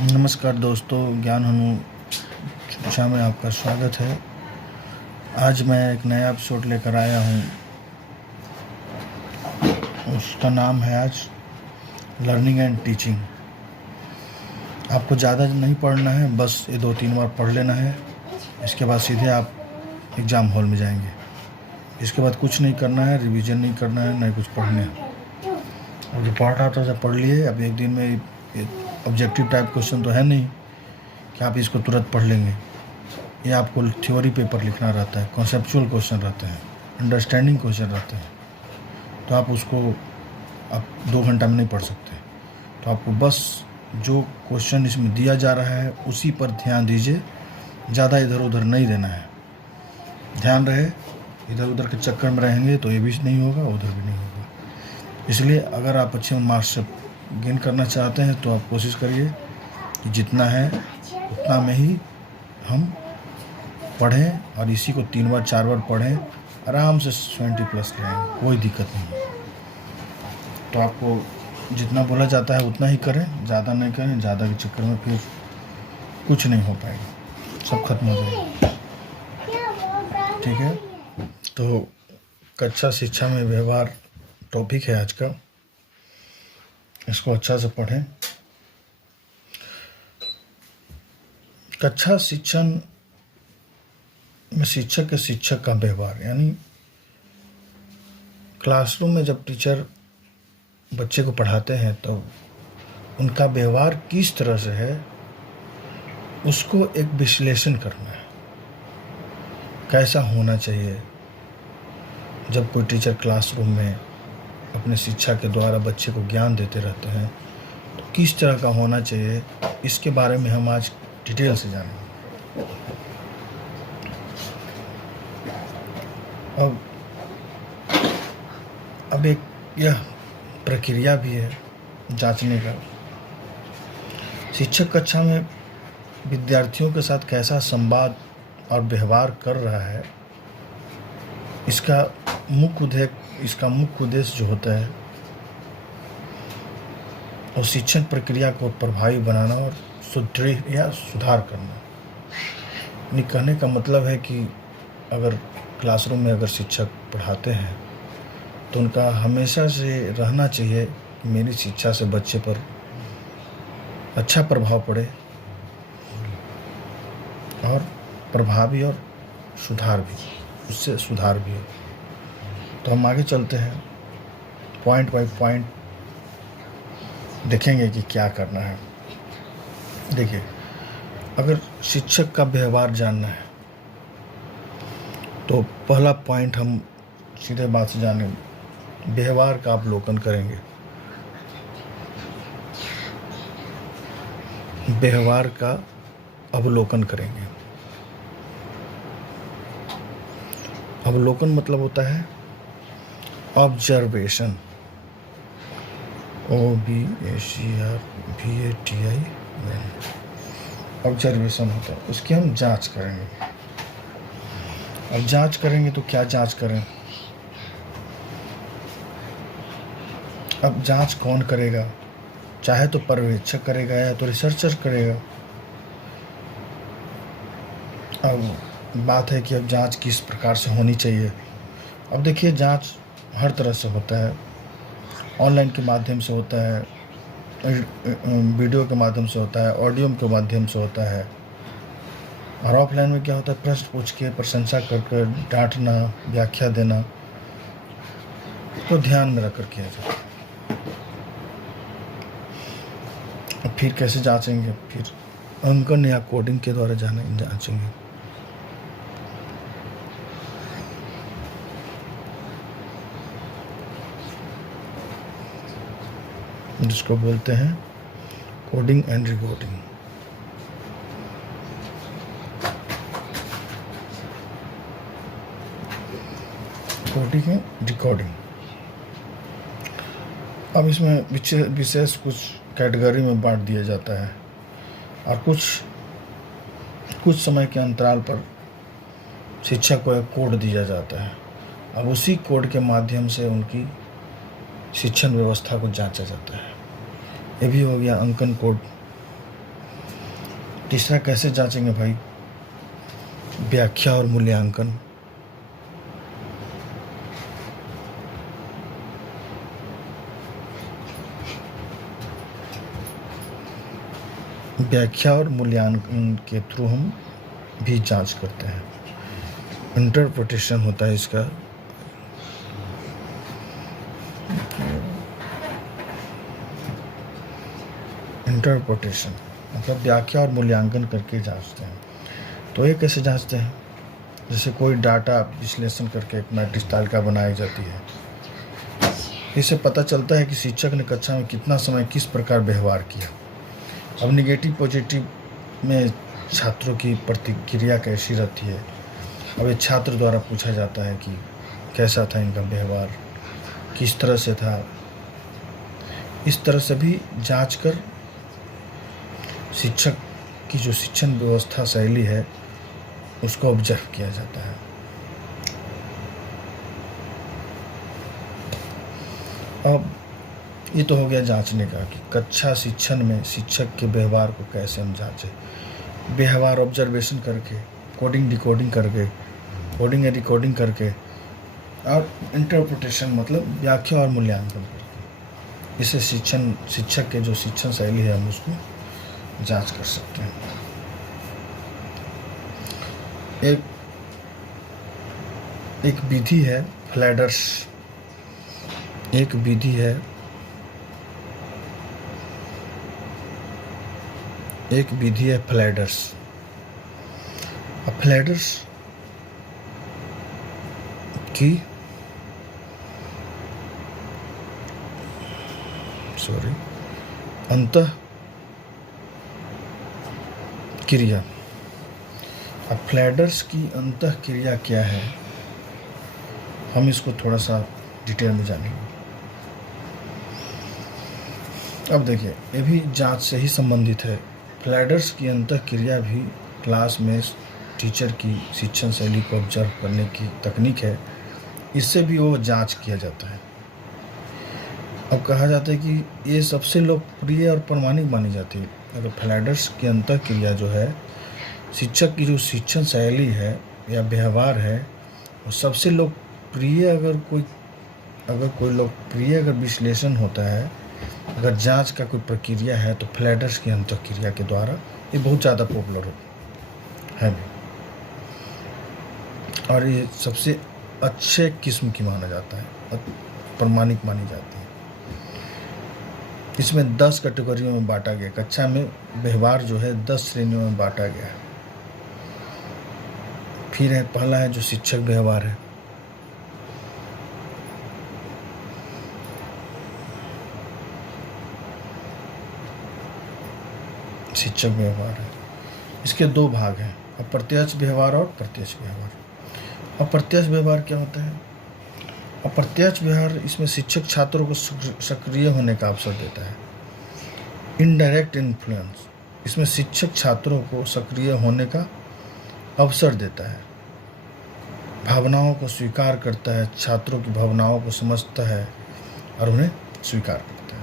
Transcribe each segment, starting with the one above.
नमस्कार दोस्तों, ज्ञान हनु शिक्षा में आपका स्वागत है। आज मैं एक नया एपिसोड लेकर आया हूँ। उसका नाम है आज लर्निंग एंड टीचिंग। आपको ज़्यादा नहीं पढ़ना है, बस ये 2-3 बार पढ़ लेना है। इसके बाद सीधे आप एग्ज़ाम हॉल में जाएंगे। इसके बाद कुछ नहीं करना है, रिवीजन नहीं करना है, नहीं कुछ पढ़ना है। और जो पढ़ रहा था सब पढ़ लिए। अब एक दिन में ऑब्जेक्टिव टाइप क्वेश्चन तो है नहीं कि आप इसको तुरंत पढ़ लेंगे। ये आपको थ्योरी पेपर लिखना रहता है, कॉन्सेप्चुअल क्वेश्चन रहते हैं, अंडरस्टैंडिंग क्वेश्चन रहते हैं। तो आप उसको 2 घंटा में नहीं पढ़ सकते। तो आपको बस जो क्वेश्चन इसमें दिया जा रहा है उसी पर ध्यान दीजिए। ज़्यादा इधर उधर नहीं देना है। ध्यान रहे, इधर उधर के चक्कर में रहेंगे तो ये भी नहीं होगा, उधर भी नहीं होगा। इसलिए अगर आप अच्छे मार्क्स गेन करना चाहते हैं तो आप कोशिश करिए कि जितना है उतना में ही हम पढ़ें, और इसी को 3 बार 4 बार पढ़ें। आराम से 20+ रहेंगे, कोई दिक्कत नहीं है। तो आपको जितना बोला जाता है उतना ही करें, ज़्यादा नहीं करें। ज़्यादा के चक्कर में फिर कुछ नहीं हो पाएगा, सब खत्म हो जाएगा। ठीक है, तो कक्षा शिक्षा में व्यवहार टॉपिक है आज का। इसको अच्छा से पढ़ें। कक्षा शिक्षण में शिक्षक के शिक्षक का व्यवहार, यानी क्लासरूम में जब टीचर बच्चे को पढ़ाते हैं तो उनका व्यवहार किस तरह से है, उसको एक विश्लेषण करना है। कैसा होना चाहिए जब कोई टीचर क्लासरूम में अपने शिक्षा के द्वारा बच्चे को ज्ञान देते रहते हैं, तो किस तरह का होना चाहिए, इसके बारे में हम आज डिटेल से जानेंगे। अब एक यह प्रक्रिया भी है जांचने का। शिक्षक कक्षा में विद्यार्थियों के साथ कैसा संवाद और व्यवहार कर रहा है, इसका मुख्य उद्देश्य जो होता है वो शिक्षण प्रक्रिया को प्रभावी बनाना और सुदृढ़ या सुधार करना। कहने का मतलब है कि अगर क्लासरूम में अगर शिक्षक पढ़ाते हैं तो उनका हमेशा से रहना चाहिए कि मेरी शिक्षा से बच्चे पर अच्छा प्रभाव पड़े, और प्रभावी और सुधार भी, उससे सुधार भी हो। तो हम आगे चलते हैं, पॉइंट बाय पॉइंट देखेंगे कि क्या करना है। देखिए, अगर शिक्षक का व्यवहार जानना है तो पहला पॉइंट हम सीधे बात से जाने, व्यवहार का अवलोकन करेंगे। व्यवहार का अवलोकन करेंगे। अवलोकन मतलब होता है ऑब्जर्वेशन, OBACRVATI। ऑब्जर्वेशन होता है, उसकी हम जांच करेंगे। अब जांच करेंगे तो क्या जांच करें? अब जांच कौन करेगा? चाहे तो पर्यवेक्षक करेगा या तो रिसर्चर करेगा। अब बात है कि अब जांच किस प्रकार से होनी चाहिए। अब देखिए, जांच हर तरह से होता है। ऑनलाइन के माध्यम से होता है, वीडियो के माध्यम से होता है, ऑडियो के माध्यम से होता है। और ऑफलाइन में क्या होता है, प्रश्न पूछ के, प्रशंसा कर डांटना, व्याख्या देना को ध्यान में रखकर किया जाता है। फिर कैसे जांचेंगे? फिर अंकन या कोडिंग के द्वारा जांचेंगे। जिसको बोलते हैं coding and recording. Coding and recording. अब इसमें विशेष कुछ कैटेगरी में बांट दिया जाता है, और कुछ समय के अंतराल पर शिक्षक को एक कोड दिया जाता है। अब उसी कोड के माध्यम से उनकी शिक्षण व्यवस्था को जांचा जाता है। ये भी हो गया अंकन कोड। तीसरा कैसे जांचेंगे भाई? व्याख्या और मूल्यांकन। व्याख्या और मूल्यांकन के थ्रू हम भी जांच करते हैं। इंटरप्रिटेशन होता है इसका। इंटरप्रिटेशन मतलब व्याख्या और मूल्यांकन करके जांचते हैं। तो ये कैसे जांचते हैं? जैसे कोई डाटा विश्लेषण करके एक मैट्रिक्स तालिका बनाई जाती है। इससे पता चलता है कि शिक्षक ने कक्षा में कितना समय किस प्रकार व्यवहार किया। अब निगेटिव पॉजिटिव में छात्रों की प्रतिक्रिया कैसी रहती है। अब ये छात्र द्वारा पूछा जाता है कि कैसा था इनका व्यवहार, किस तरह से था। इस तरह से भी जांच कर शिक्षक की जो शिक्षण व्यवस्था शैली है उसको ऑब्जर्व किया जाता है। अब ये तो हो गया जांचने का कि कक्षा शिक्षण में शिक्षक के व्यवहार को कैसे हम जांचें। व्यवहार ऑब्जर्वेशन करके, कोडिंग डिकोडिंग करके, कोडिंग या डिकोडिंग करके, और इंटरप्रिटेशन मतलब व्याख्या और मूल्यांकन करके। इससे शिक्षक के जो शिक्षण शैली है हम उसको जांच कर सकते हैं। एक विधि है फ्लैडर्स। एक विधि है, एक विधि है फ्लैडर्स। अब फ्लैडर्स की अंतः क्रिया। अब फ्लैडर्स की अंतः क्रिया क्या है, हम इसको थोड़ा सा डिटेल में जानेंगे। अब देखिए, ये भी जांच से ही संबंधित है। फ्लैडर्स की अंतः क्रिया भी क्लास में टीचर की शिक्षण शैली को ऑब्जर्व करने की तकनीक है। इससे भी वो जांच किया जाता है। अब कहा जाता है कि ये सबसे लोकप्रिय और प्रामाणिक मानी जाती है। अगर फ्लैडर्स की अंतः क्रिया जो है, शिक्षक की जो शिक्षण शैली है या व्यवहार है, वो सबसे लोकप्रिय अगर विश्लेषण होता है, अगर जांच का कोई प्रक्रिया है, तो फ्लैडर्स की अंतः क्रिया के द्वारा ये बहुत ज़्यादा पॉपुलर है और ये सबसे अच्छे किस्म की माना जाता है और प्रामाणिक मानी जाती है। इसमें 10 कैटेगरियों में बांटा गया। कक्षा में व्यवहार जो है 10 श्रेणियों में बांटा गया है। फिर है, पहला है जो शिक्षक व्यवहार है। शिक्षक व्यवहार है, इसके 2 भाग हैं, अप्रत्यक्ष व्यवहार और प्रत्यक्ष व्यवहार। अप्रत्यक्ष व्यवहार क्या होता है? अप्रत्यक्ष व्यवहार, इसमें शिक्षक छात्रों को सक्रिय होने का अवसर देता है। इनडायरेक्ट इन्फ्लुएंस, इसमें शिक्षक छात्रों को सक्रिय होने का अवसर देता है। भावनाओं को स्वीकार करता है, छात्रों की भावनाओं को समझता है और उन्हें स्वीकार करता है।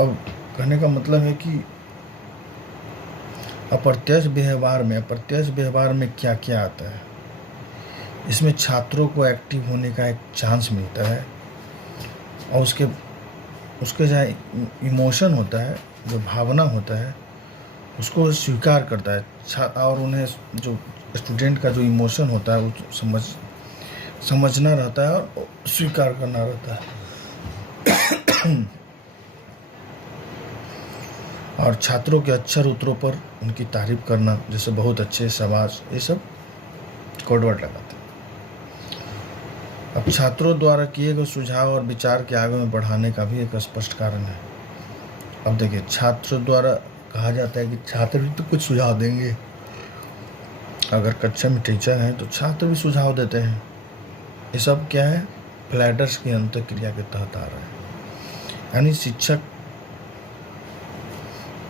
अब कहने का मतलब है कि अप्रत्यक्ष व्यवहार में क्या क्या आता है। इसमें छात्रों को एक्टिव होने का एक चांस मिलता है और उसके जो इमोशन होता है, जो भावना होता है, उसको स्वीकार करता है और उन्हें जो स्टूडेंट का जो इमोशन होता है वो समझना रहता है और स्वीकार करना रहता है। और छात्रों के अक्षर उत्तरों पर उनकी तारीफ करना, जैसे बहुत अच्छे, शाबाश, ये सब कोडवर्ड लगाते हैं। अब छात्रों द्वारा किए गए सुझाव और विचार के आगे में बढ़ाने का भी एक स्पष्ट कारण है। अब देखिए, छात्रों द्वारा कहा जाता है कि छात्र भी तो कुछ सुझाव देंगे। अगर कक्षा में टीचर हैं तो छात्र भी सुझाव देते हैं। ये सब क्या है? फ्लैडर्स की अंतःक्रिया के तहत आ रहा है। यानी शिक्षक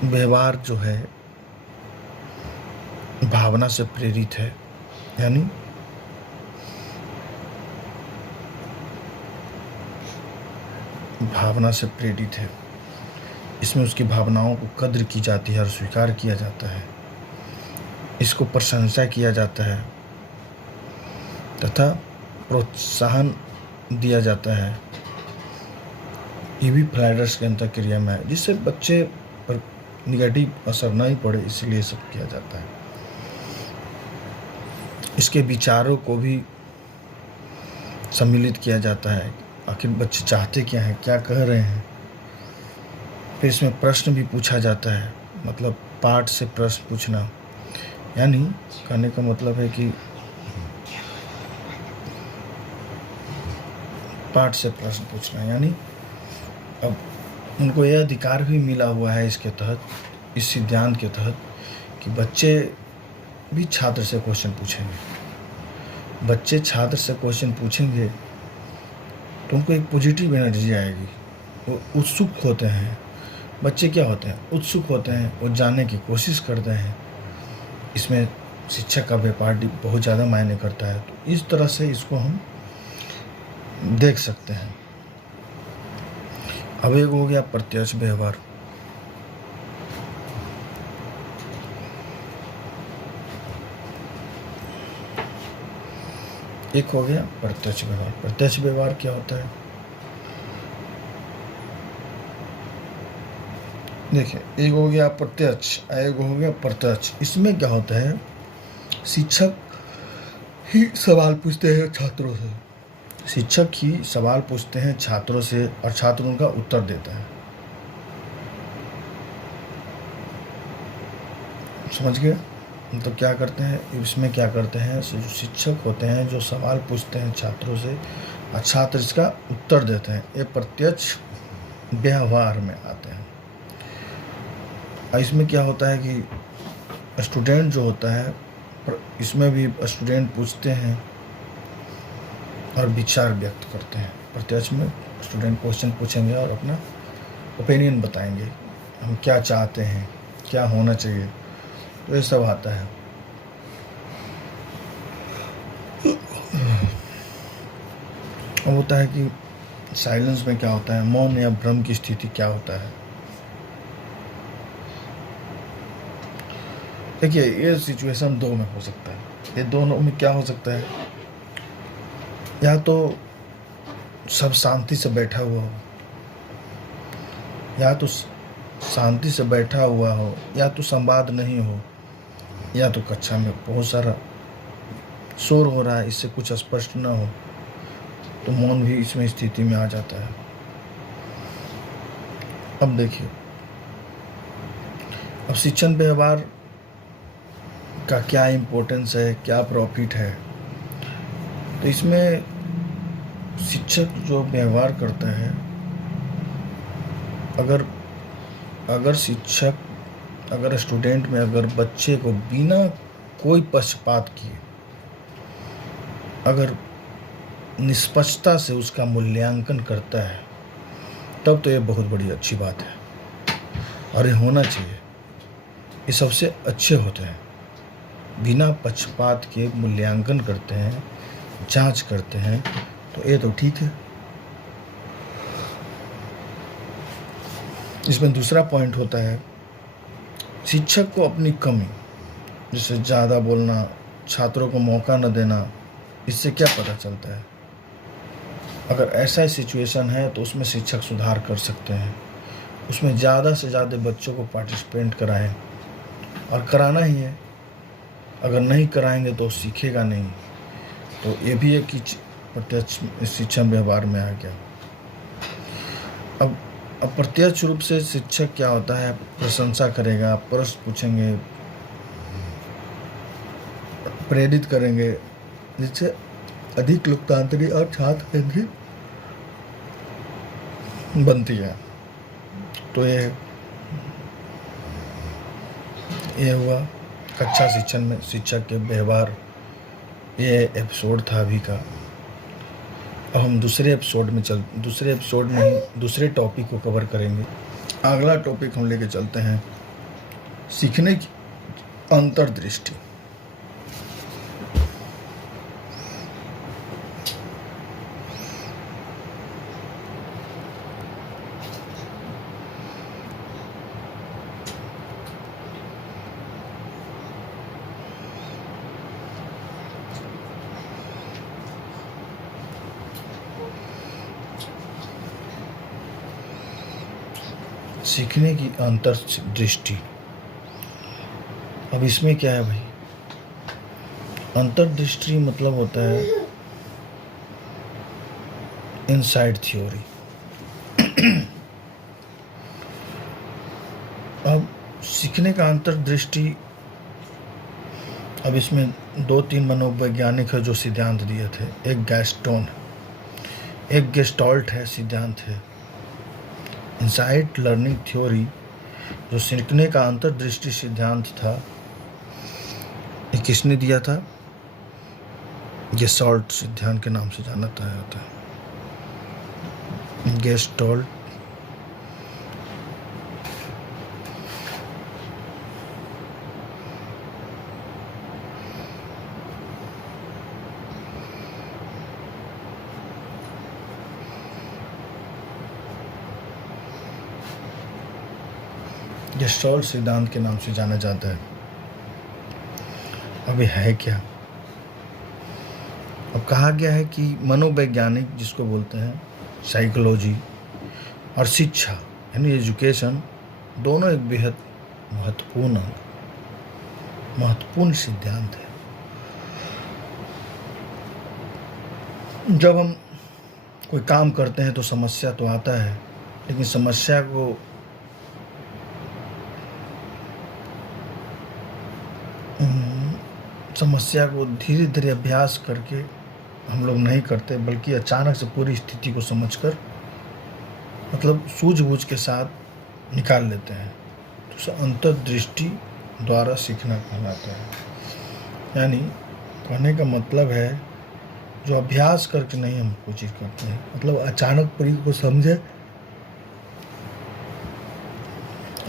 व्यवहार जो है भावना से प्रेरित है, यानी भावना से प्रेरित है। इसमें उसकी भावनाओं को कद्र की जाती है और स्वीकार किया जाता है, इसको प्रशंसा किया जाता है तथा प्रोत्साहन दिया जाता है। ये भी फ्लाइडर्स के अंतःक्रिया में है, जिससे बच्चे पर निगेटिव असर नहीं पड़े, इसलिए सब किया जाता है। इसके विचारों को भी सम्मिलित किया जाता है, आखिर बच्चे चाहते क्या हैं, क्या कह रहे हैं। फिर इसमें प्रश्न भी पूछा जाता है, मतलब पाठ से प्रश्न पूछना, यानी कहने का मतलब है कि पाठ से प्रश्न पूछना, यानी अब उनको यह अधिकार भी मिला हुआ है इसके तहत, इस सिद्धांत के तहत, कि बच्चे भी छात्र से क्वेश्चन पूछेंगे। बच्चे छात्र से क्वेश्चन पूछेंगे तो उनको एक पॉजिटिव एनर्जी आएगी, वो उत्सुक होते हैं। बच्चे क्या होते हैं, उत्सुक होते हैं, वो जानने की कोशिश करते हैं। इसमें शिक्षक का व्यापार बहुत ज़्यादा मायने करता है। तो इस तरह से इसको हम देख सकते हैं। अब एक हो गया प्रत्यक्ष व्यवहार। एक हो गया प्रत्यक्ष व्यवहार। प्रत्यक्ष व्यवहार क्या होता है, देखिए, एक हो गया प्रत्यक्ष, एक हो गया प्रत्यक्ष। इसमें क्या होता है, शिक्षक ही सवाल पूछते हैं छात्रों से, शिक्षक ही सवाल पूछते हैं छात्रों से और छात्र उनका उत्तर देता है। समझ गए? तो क्या करते हैं इसमें, क्या करते हैं, जो शिक्षक होते हैं जो सवाल पूछते हैं छात्रों से और छात्र इसका उत्तर देते हैं, ये प्रत्यक्ष व्यवहार में आते हैं। इसमें क्या होता है कि स्टूडेंट जो होता है, इसमें भी स्टूडेंट पूछते हैं और विचार व्यक्त करते हैं। प्रत्यक्ष में स्टूडेंट क्वेश्चन पूछेंगे और अपना ओपिनियन बताएंगे, हम क्या चाहते हैं, क्या होना चाहिए, तो ये सब आता है। अब होता है कि साइलेंस में क्या होता है, मौन या भ्रम की स्थिति क्या होता है। देखिए, ये सिचुएशन दो में हो सकता है। ये दोनों में क्या हो सकता है, या तो सब शांति से बैठा हुआ हो, या तो शांति से बैठा हुआ हो, या तो संवाद नहीं हो, या तो कक्षा में बहुत सारा शोर हो रहा है, इससे कुछ स्पष्ट ना हो, तो मौन भी इसमें स्थिति में आ जाता है। अब देखिए, अब शिक्षण व्यवहार का क्या इम्पोर्टेंस है, क्या प्रॉफिट है। तो इसमें शिक्षक जो व्यवहार करता है, अगर स्टूडेंट में, अगर बच्चे को बिना कोई पक्षपात किए, अगर निष्पक्षता से उसका मूल्यांकन करता है, तब तो ये बहुत बड़ी अच्छी बात है और ये होना चाहिए। ये सबसे अच्छे होते हैं, बिना पक्षपात के मूल्यांकन करते हैं, जांच करते हैं, तो ये तो ठीक है। इसमें दूसरा पॉइंट होता है, शिक्षक को अपनी कमी, जैसे ज़्यादा बोलना, छात्रों को मौका न देना, इससे क्या पता चलता है। अगर ऐसा सिचुएशन है तो उसमें शिक्षक सुधार कर सकते हैं, उसमें ज़्यादा से ज़्यादा बच्चों को पार्टिसिपेट कराएं, और कराना ही है। अगर नहीं कराएंगे तो सीखेगा नहीं। तो ये भी एक प्रत्यक्ष शिक्षण व्यवहार में आ गया। अब अप्रत्यक्ष रूप से शिक्षक क्या होता है, प्रशंसा करेगा, प्रश्न पूछेंगे, प्रेरित करेंगे, जिससे अधिक लोकतांत्रिक और छात्र केंद्रित बनती है। तो ये हुआ कक्षा शिक्षण में शिक्षक के व्यवहार। ये एपिसोड था अभी का। अब हम दूसरे एपिसोड में दूसरे टॉपिक को कवर करेंगे। अगला टॉपिक हम लेके चलते हैं, सीखने की अंतर्दृष्टि। सीखने की अंतर्दृष्टि। अब इसमें क्या है भाई, अंतर्दृष्टि मतलब होता है इनसाइड थ्योरी। अब सीखने का अंतर्दृष्टि, अब इसमें 2-3 मनोवैज्ञानिक है जो सिद्धांत दिए थे। एक गैस्टोन, एक गेस्टॉल्ट है सिद्धांत है। इनसाइड लर्निंग थ्योरी जो सीखने का अंतर्दृष्टि सिद्धांत था, ये किसने दिया था? गेस्टॉल्ट सिद्धांत के नाम से जाना जाता है। गेस्टॉल्ट गेस्टॉल्ट सिद्धांत के नाम से जाना जाता है। अब ये है क्या? अब कहा गया है कि मनोवैज्ञानिक जिसको बोलते हैं, साइकोलॉजी और शिक्षा यानी एजुकेशन, दोनों एक बेहद महत्वपूर्ण सिद्धांत है। जब हम कोई काम करते हैं तो समस्या तो आता है, लेकिन समस्या को धीरे धीरे अभ्यास करके हम लोग नहीं करते, बल्कि अचानक से पूरी स्थिति को समझकर मतलब सूझबूझ के साथ निकाल लेते हैं। तो उसे अंतर्दृष्टि द्वारा सीखना कहलाता है। यानी कहने का मतलब है जो अभ्यास करके नहीं हम कोई चीज़ करते हैं, मतलब अचानक पूरी को समझे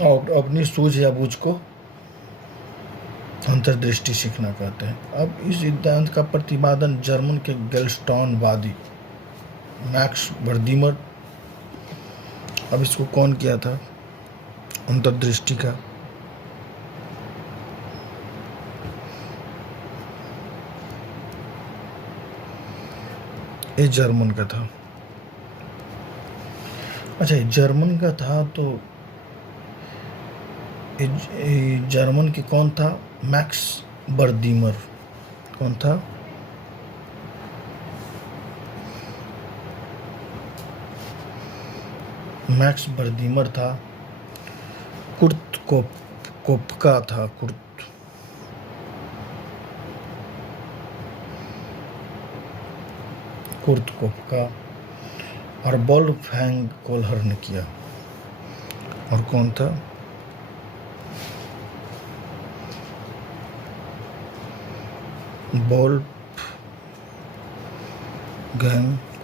और अपनी सूझ या बूझ को अंतर्दृष्टि सीखना कहते हैं। अब इस सिद्धांत का प्रतिपादन जर्मन के गेस्टॉनवादी मैक्स बर्दीमर, अब इसको कौन किया था अंतर्दृष्टि का? ये जर्मन का था। अच्छा, ये जर्मन का था तो जर्मन के कौन था? मैक्स बर्दीमर। कौन था? मैक्स बर्दीमर था। कुर्त कोपका था। कुर्त कोपका और वोल्फगैंग कोहलर ने किया। और कौन था? वोल्फगैंग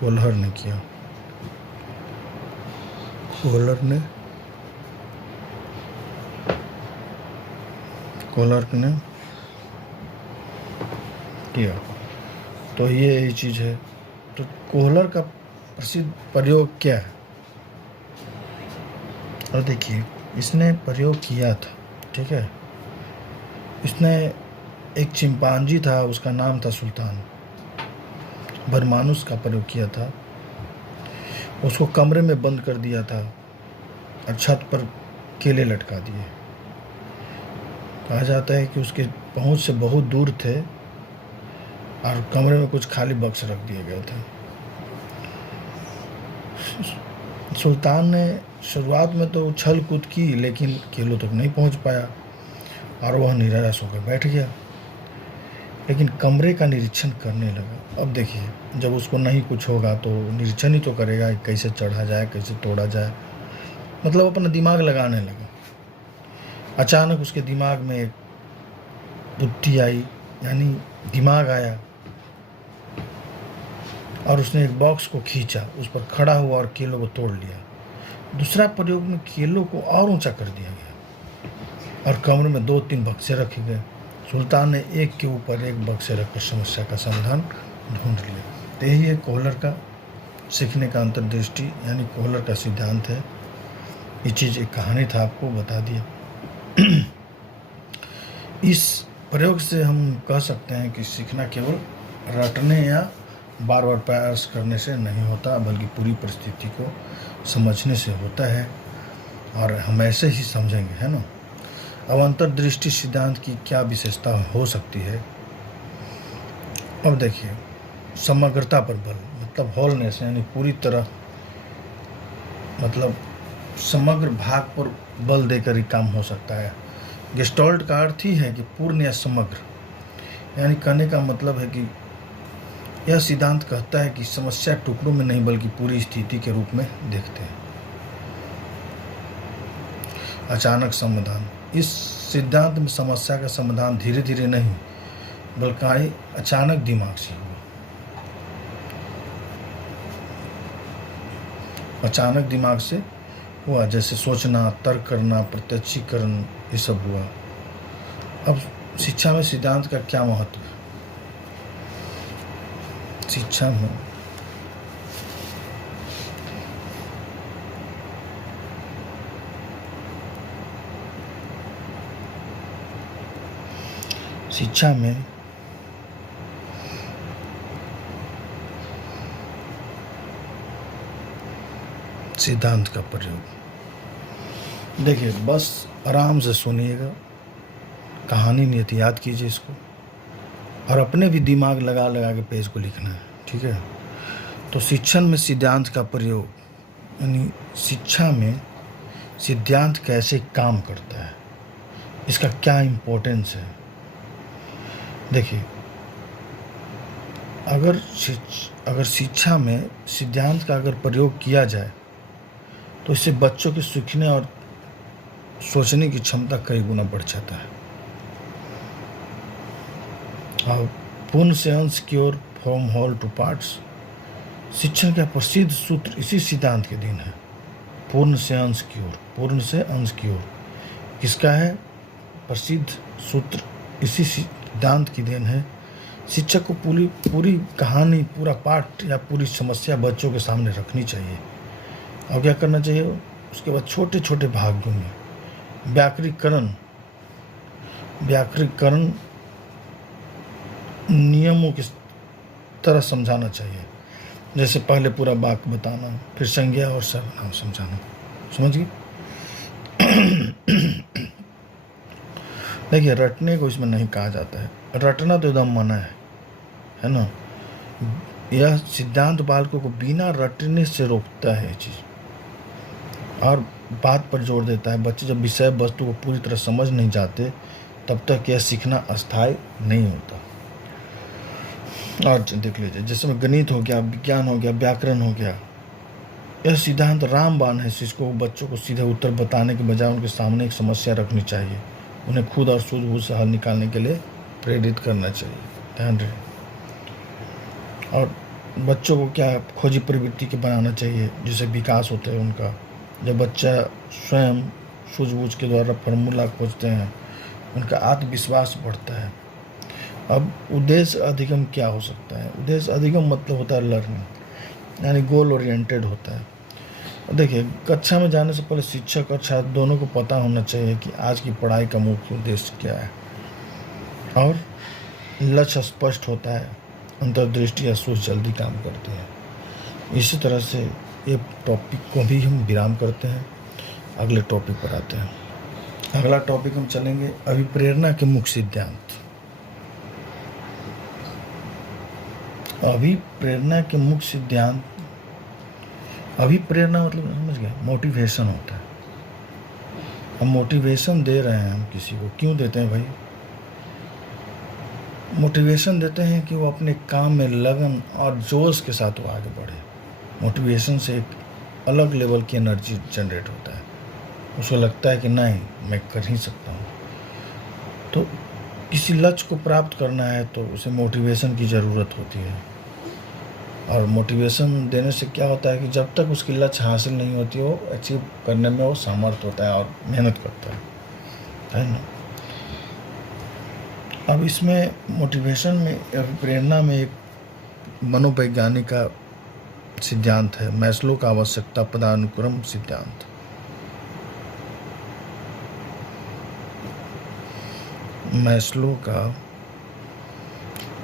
कोहलर ने किया। कोहलर ने किया। तो ये चीज़ है। तो कोहलर का प्रसिद्ध प्रयोग क्या है? और देखिए, इसने प्रयोग किया था, ठीक है। इसने एक चिंपांजी था, उसका नाम था सुल्तान, बरमानुस का प्रयोग किया था। उसको कमरे में बंद कर दिया था और छत पर केले लटका दिए। कहा जाता है कि उसके पहुंच से बहुत दूर थे और कमरे में कुछ खाली बक्स रख दिए गए थे। सुल्तान ने शुरुआत में तो छल कूद की, लेकिन केलों तक नहीं पहुंच पाया और वह निराश होकर बैठ गया। लेकिन कमरे का निरीक्षण करने लगा। अब देखिए, जब उसको नहीं कुछ होगा तो निरीक्षण ही तो करेगा, कैसे चढ़ा जाए, कैसे तोड़ा जाए, मतलब अपना दिमाग लगाने लगा। अचानक उसके दिमाग में एक बुद्धि आई, यानी दिमाग आया, और उसने एक बॉक्स को खींचा, उस पर खड़ा हुआ और केलों को तोड़ लिया। दूसरा प्रयोग में केलों को और ऊंचा कर दिया गया और कमरे में 2-3 बक्से रखे गए। सुल्तान ने एक के ऊपर एक बक्से रखकर समस्या का समाधान ढूंढ लिया। तो यही है कोहलर का सीखने का अंतर्दृष्टि, यानी कोहलर का सिद्धांत है। ये चीज़ एक कहानी था, आपको बता दिया। इस प्रयोग से हम कह सकते हैं कि सीखना केवल रटने या बार बार प्रयास करने से नहीं होता, बल्कि पूरी परिस्थिति को समझने से होता है। और हम ऐसे ही समझेंगे, है ना। अब अंतर्दृष्टि सिद्धांत की क्या विशेषता हो सकती है। अब देखिए, समग्रता पर बल, मतलब होलनेस, यानी पूरी तरह, मतलब समग्र भाग पर बल देकर ही काम हो सकता है। गेस्टाल्ट का अर्थ ही है कि पूर्ण या समग्र, यानी कहने का मतलब है कि यह सिद्धांत कहता है कि समस्या टुकड़ों में नहीं बल्कि पूरी स्थिति के रूप में देखते हैं। अचानक समाधान, इस सिद्धांत में समस्या का समाधान धीरे धीरे नहीं बल्कि अचानक दिमाग से हुआ। अचानक दिमाग से हुआ, जैसे सोचना, तर्क करना, प्रत्यक्षीकरण, ये सब हुआ। अब शिक्षा में सिद्धांत का क्या महत्व है। शिक्षा में सिद्धांत का प्रयोग, देखिए बस आराम से सुनिएगा, कहानी नियत याद कीजिए इसको, और अपने भी दिमाग लगा लगा के पेज को लिखना है, ठीक है। तो शिक्षण में सिद्धांत का प्रयोग, यानी शिक्षा में सिद्धांत कैसे काम करता है, इसका क्या इम्पोर्टेंस है। देखिए, अगर शिक्षा में सिद्धांत का अगर प्रयोग किया जाए तो इससे बच्चों के सीखने और सोचने की क्षमता कई गुना बढ़ जाता है। और पूर्ण से अंश की ओर, फ्रॉम होल टू पार्ट्स, शिक्षण का प्रसिद्ध सूत्र इसी सिद्धांत के दिन है। पूर्ण से अंश की ओर, पूर्ण से अंश की ओर किसका है प्रसिद्ध सूत्र, इसी सिद्धांत की देन है। शिक्षक को पूरी कहानी, पूरा पाठ या पूरी समस्या बच्चों के सामने रखनी चाहिए। और क्या करना चाहिए, उसके बाद छोटे छोटे भागों में व्याकरणीकरण नियमों की तरह समझाना चाहिए। जैसे पहले पूरा वाक्य बताना, फिर संज्ञा और सर्वनाम समझाना, समझ गए। देखिए, रटने को इसमें नहीं कहा जाता है, रटना तो एकदम मना है ना। यह सिद्धांत बालकों को बिना रटने से रोकता है चीज़, और बात पर जोर देता है। बच्चे जब विषय वस्तु को पूरी तरह समझ नहीं जाते तब तक यह सीखना अस्थायी नहीं होता। और देख लीजिए, जैसे गणित हो गया, विज्ञान हो गया, व्याकरण हो गया, यह सिद्धांत रामबाण है। शिक्षकों को बच्चों को सीधे उत्तर बताने के बजाय उनके सामने एक समस्या रखनी चाहिए, उन्हें खुद और सूझबूझ से हल निकालने के लिए प्रेरित करना चाहिए। ध्यान रहे। और बच्चों को क्या खोजी प्रवृत्ति के बनाना चाहिए, जिससे विकास होता है उनका। जब बच्चा स्वयं सूझबूझ के द्वारा फॉर्मूला खोजते हैं, उनका आत्मविश्वास बढ़ता है। अब उद्देश्य अधिगम क्या हो सकता है। उद्देश्य अधिगम मतलब होता है लर्निंग, यानी गोल ओरिएंटेड होता है। देखिए, कक्षा में जाने से पहले शिक्षक और छात्र दोनों को पता होना चाहिए कि आज की पढ़ाई का मुख्य उद्देश्य क्या है, और लक्ष्य स्पष्ट होता है, अंतर्दृष्टि या सोच जल्दी काम करती है। इसी तरह से ये टॉपिक को भी हम विराम करते हैं, अगले टॉपिक पर आते हैं। अगला टॉपिक हम चलेंगे अभिप्रेरणा के मुख्य सिद्धांत। अभिप्रेरणा के मुख्य सिद्धांत, अभिप्रेरणा मतलब समझ गया, मोटिवेशन होता है। हम मोटिवेशन दे रहे हैं, हम किसी को क्यों देते हैं भाई, मोटिवेशन देते हैं कि वो अपने काम में लगन और जोश के साथ वो आगे बढ़े। मोटिवेशन से एक अलग लेवल की एनर्जी जनरेट होता है, उसको लगता है कि नहीं, मैं कर ही सकता हूँ। तो किसी लक्ष्य को प्राप्त करना है तो उसे मोटिवेशन की ज़रूरत होती है। और मोटिवेशन देने से क्या होता है कि जब तक उसकी लक्ष्य हासिल नहीं होती, वो अचीव करने में वो समर्थ होता है और मेहनत करता है ना। अब इसमें मोटिवेशन में, प्रेरणा में एक मनोवैज्ञानिक का सिद्धांत है, मैस्लो का आवश्यकता पदानुक्रम सिद्धांत। मैस्लो का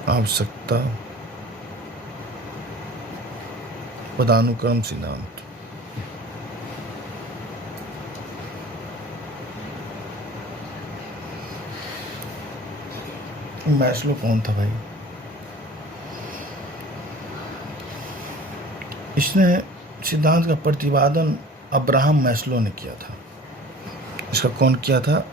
आवश्यकता पदानुक्रम सिद्धांत। मैस्लो कौन था भाई? इसने सिद्धांत का प्रतिपादन अब्राहम मैस्लो ने किया था। इसका कौन किया था?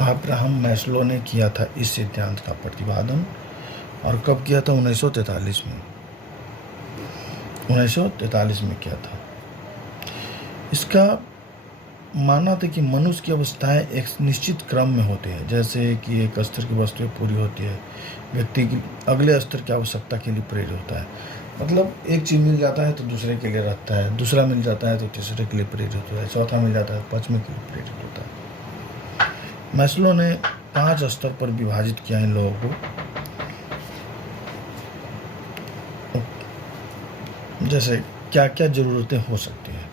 अब्राहम मैस्लो ने किया था इस सिद्धांत का प्रतिपादन। और कब किया था? 1943 में। 1943 में किया था। इसका मानना था कि मनुष्य की अवस्थाएं एक निश्चित क्रम में होती है। जैसे कि एक स्तर की वस्तुएं पूरी होती है, व्यक्ति की अगले स्तर की आवश्यकता के लिए प्रेरित होता है। मतलब एक चीज़ मिल जाता है तो दूसरे के लिए रहता है, दूसरा मिल जाता है तो तीसरे के लिए प्रेरित होता है, चौथा मिल जाता है तो पांचवें के लिए प्रेरित होता है। मैस्लो ने 5 स्तर पर विभाजित किया इन लोगों को। जैसे क्या क्या ज़रूरतें हो सकती हैं।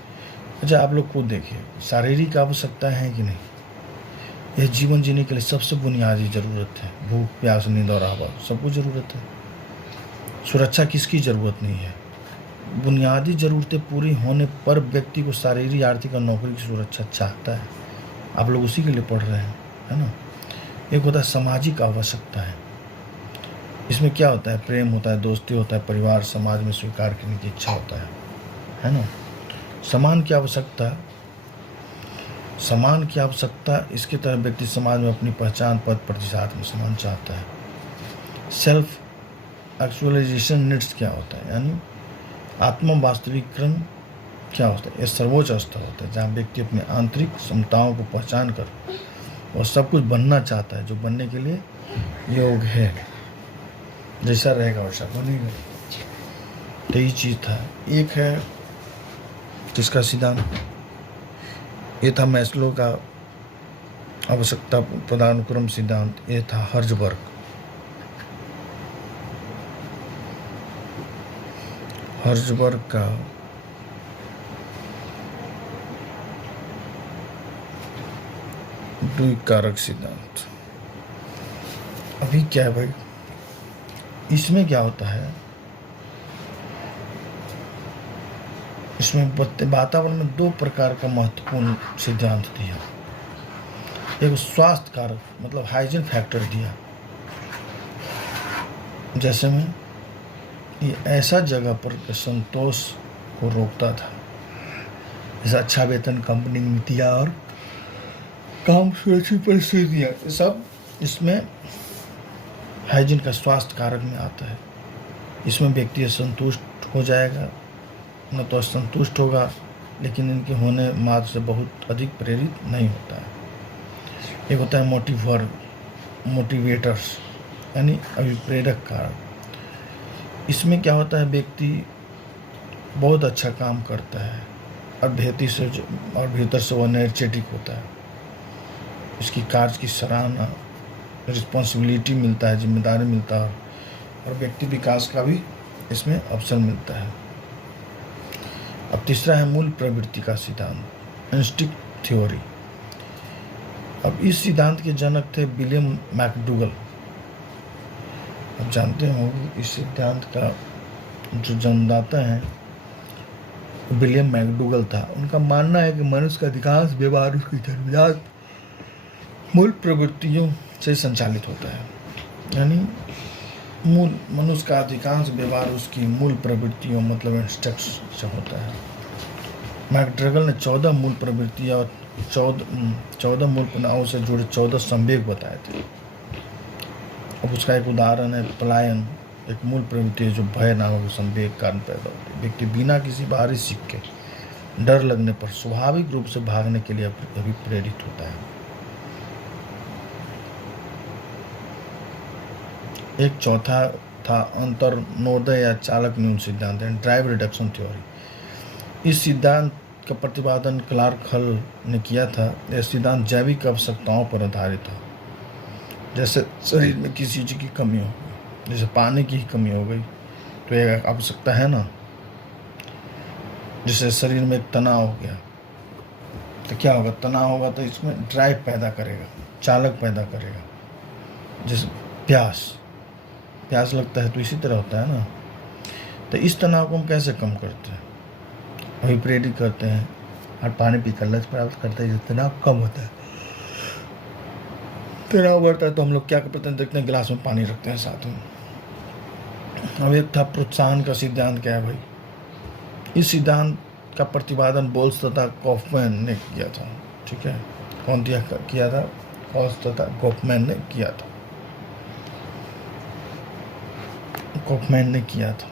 अच्छा, आप लोग खुद देखिए, शारीरिक आवश्यकता है कि नहीं? यह जीवन जीने के लिए सबसे बुनियादी ज़रूरत है। भूख, प्यास, नींद और आवाज़, सबको ज़रूरत है। सुरक्षा किसकी ज़रूरत नहीं है? बुनियादी ज़रूरतें पूरी होने पर व्यक्ति को शारीरिक, आर्थिक और नौकरी की सुरक्षा चाहता है। आप लोग उसी के लिए पढ़ रहे हैं, है ना? एक होता है सामाजिक आवश्यकता है। इसमें क्या होता है? प्रेम होता है, दोस्ती होता है, परिवार, समाज में स्वीकार करने की इच्छा होता है ना? सम्मान की आवश्यकता इसके तरह व्यक्ति समाज में अपनी पहचान, पद, प्रतिष्ठा, आत्मसम्मान चाहता है। सेल्फ एक्चुअलाइजेशन नीड्स क्या होता है? यानी आत्म वास्तविकरण क्या होता है? यह सर्वोच्च स्तर होता है जहाँ व्यक्ति अपनी आंतरिक क्षमताओं को पहचान कर और सब कुछ बनना चाहता है जो बनने के लिए योग्य है। जैसा रहेगा वैसा बनेगा। तो यही चीज़ था। एक है जिसका सिद्धांत, ये था मैस्लो का आवश्यकता पदानुक्रम सिद्धांत। ये था हर्ज़बर्ग का द्विकारक सिद्धांत। अभी क्या है भाई, इसमें क्या होता है? इसमें वातावरण में 2 प्रकार का महत्वपूर्ण सिद्धांत दिया। एक स्वास्थ्य कारक, मतलब हाइजीन फैक्टर दिया। जैसे में ये ऐसा जगह पर संतोष को रोकता था, जैसे अच्छा वेतन, कंपनी नीतियाँ और काम सुरक्षित परिस्थितियाँ, सब इसमें हाइजीन का स्वास्थ्य कारक में आता है। इसमें व्यक्ति संतुष्ट हो जाएगा, न तो असंतुष्ट होगा, लेकिन इनके होने मात्र से बहुत अधिक प्रेरित नहीं होता है। एक होता है मोटिवेटर्स, यानी अभिप्रेरक कारक। इसमें क्या होता है? व्यक्ति बहुत अच्छा काम करता है और भीतर से वो एनर्जेटिक होता है। इसकी कार्य की सराहना, रिस्पॉन्सिबिलिटी मिलता है, जिम्मेदारी मिलता है और व्यक्ति विकास का भी इसमें अवसर मिलता है। अब तीसरा है मूल प्रवृत्ति का सिद्धांत, इंस्टिंक्ट थ्योरी। अब इस सिद्धांत के जनक थे विलियम मैकडूगल। अब जानते हो इस सिद्धांत का जो जन्मदाता है विलियम मैकडूगल था। उनका मानना है कि मनुष्य का अधिकांश व्यवहार उसकी जन्मजात मूल प्रवृत्तियों से संचालित होता है। यानी मनुष्य का अधिकांश व्यवहार उसकी मूल प्रवृत्तियों, मतलब इंस्टिंक्ट्स से होता है। मैकडूगल ने 14 मूल प्रवृत्तियाँ और 14 मूल प्रणाओं से जुड़े 14 संवेग बताए थे। अब उसका एक उदाहरण है पलायन। एक मूल प्रवृत्ति है जो भय नामक संवेग कारण पैदा होती है। व्यक्ति बिना किसी बाहरी सीख के डर लगने पर स्वाभाविक रूप से भागने के लिए अभिप्रेरित होता है। एक चौथा था अंतर्नोदय या चालक न्यून सिद्धांत, ड्राइव रिडक्शन थ्योरी। इस सिद्धांत का प्रतिपादन क्लार्क हल ने किया था। यह सिद्धांत जैविक आवश्यकताओं पर आधारित था। जैसे शरीर में किसी चीज़ की कमी हो, जैसे पानी की ही कमी हो गई तो एक आवश्यकता है ना। जैसे शरीर में तनाव हो गया तो क्या होगा? तनाव होगा तो इसमें ड्राइव पैदा करेगा, चालक पैदा करेगा। जैसे प्यास लगता है तो इसी तरह होता है ना। तो इस तनाव को हम कैसे कम करते हैं? अभिप्रेरित करते हैं और पानी पीकर लक्ष्य प्राप्त करते हैं, तनाव कम होता है। तनाव बढ़ता है तो हम लोग क्या करते हैं, देखते हैं गिलास में पानी रखते हैं साथ में। अब एक था प्रोत्साहन का सिद्धांत। क्या है भाई? इस सिद्धांत का प्रतिपादन बोल्स तथा कॉफमैन ने किया था। ठीक है, कौन किया था? बोल्स तथा कॉफमैन ने किया था। कॉफमैन ने किया था।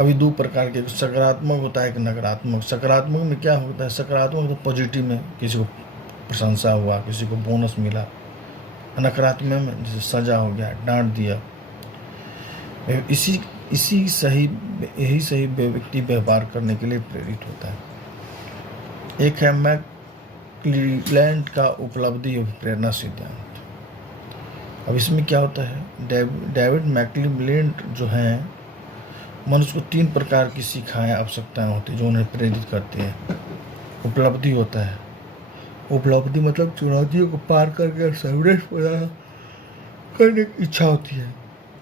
अभी दो प्रकार के, सकारात्मक होता है, एक नकारात्मक। सकारात्मक में क्या होता है? सकारात्मक तो पॉजिटिव में किसी को प्रशंसा हुआ, किसी को बोनस मिला। नकारात्मक में जैसे सजा हो गया, डांट दिया। यही सही व्यक्ति व्यवहार करने के लिए प्रेरित होता है। एक है मैकक्लीलैंड का उपलब्धि और प्रेरणा सिद्धांत। अब इसमें क्या होता है? डेविड मैकक्लीलैंड जो हैं, मनुष्य को 3 प्रकार की शिक्षाएं आवश्यकताएं होती है जो उन्हें प्रेरित करती है। उपलब्धि होता है। उपलब्धि मतलब चुनौतियों को पार करके सर्वश्रेष्ठ प्रदान करने की इच्छा होती है।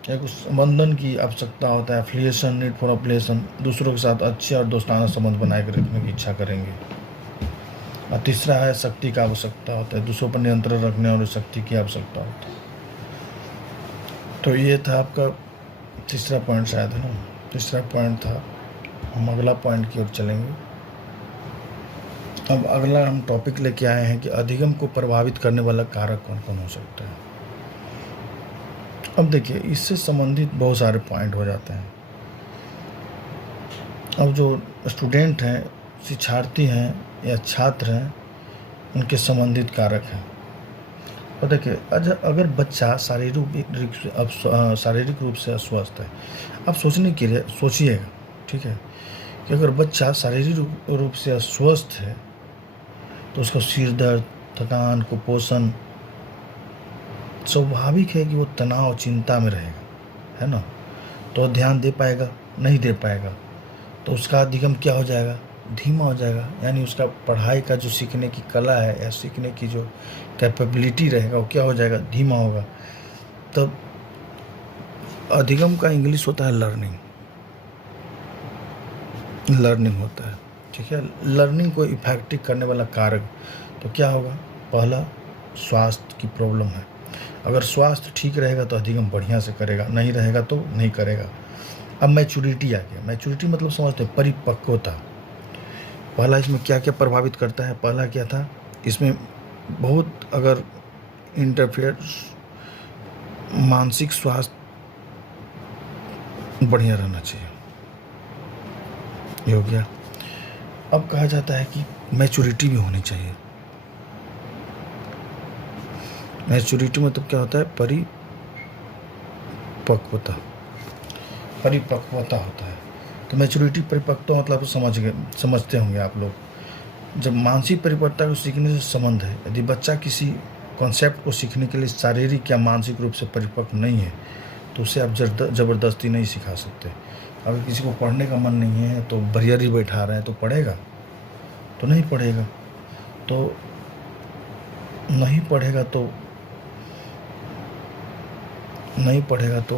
एक संबंधन की आवश्यकता होता है, एफिलिएशन, नीड फॉर एफिलिएशन, दूसरों के साथ अच्छे और दोस्ताना संबंध बनाए रखने की इच्छा करेंगे। और तीसरा है शक्ति का आवश्यकता होता है, दूसरों पर नियंत्रण रखने और शक्ति की आवश्यकता होती है। तो ये था आपका तीसरा पॉइंट, शायद है ना, तीसरा पॉइंट था। हम अगला पॉइंट की ओर चलेंगे। अब अगला हम टॉपिक लेके आए हैं कि अधिगम को प्रभावित करने वाला कारक कौन कौन हो सकता है। अब देखिए, इससे संबंधित बहुत सारे पॉइंट हो जाते हैं। अब जो स्टूडेंट हैं, शिक्षार्थी हैं या छात्र हैं, उनके संबंधित कारक हैं। और देखिए, अगर बच्चा शारीरिक रूप से अस्वस्थ है, अब सोचने के लिए सोचिएगा, ठीक है, कि अगर बच्चा शारीरिक रूप से अस्वस्थ है तो उसका सिर दर्द, थकान, कुपोषण, स्वाभाविक है कि वो तनाव, चिंता में रहेगा, है ना। तो ध्यान दे पाएगा? नहीं दे पाएगा। तो उसका अधिगम क्या हो जाएगा? धीमा हो जाएगा। यानी उसका पढ़ाई का जो सीखने की कला है या सीखने की जो कैपेबिलिटी रहेगा वो क्या हो जाएगा? धीमा होगा। तब अधिगम का इंग्लिश होता है लर्निंग होता है, ठीक है। लर्निंग को इफेक्टिव करने वाला कारक तो क्या होगा? पहला, स्वास्थ्य की प्रॉब्लम है। अगर स्वास्थ्य ठीक रहेगा तो अधिगम बढ़िया से करेगा, नहीं रहेगा तो नहीं करेगा। अब मैच्योरिटी आ गया। मैच्योरिटी मतलब समझते हैं, परिपक्वता। पहला इसमें क्या क्या प्रभावित करता है? पहला क्या था इसमें? बहुत अगर इंटरफेयर, मानसिक स्वास्थ्य बढ़िया रहना चाहिए, ये हो गया। अब कहा जाता है कि मैच्योरिटी भी होनी चाहिए। मैच्योरिटी मतलब क्या होता है? परिपक्वता होता है। तो मैच्योरिटी, परिपक्वता मतलब समझते होंगे आप लोग। जब मानसिक परिपक्वता को सीखने से संबंध है, यदि बच्चा किसी कॉन्सेप्ट को सीखने के लिए शारीरिक या मानसिक रूप से परिपक्व नहीं है तो उसे आप ज़बरदस्ती नहीं सिखा सकते। अगर किसी को पढ़ने का मन नहीं है तो बरियारी बैठा रहे हैं तो पढ़ेगा? तो नहीं पढ़ेगा। तो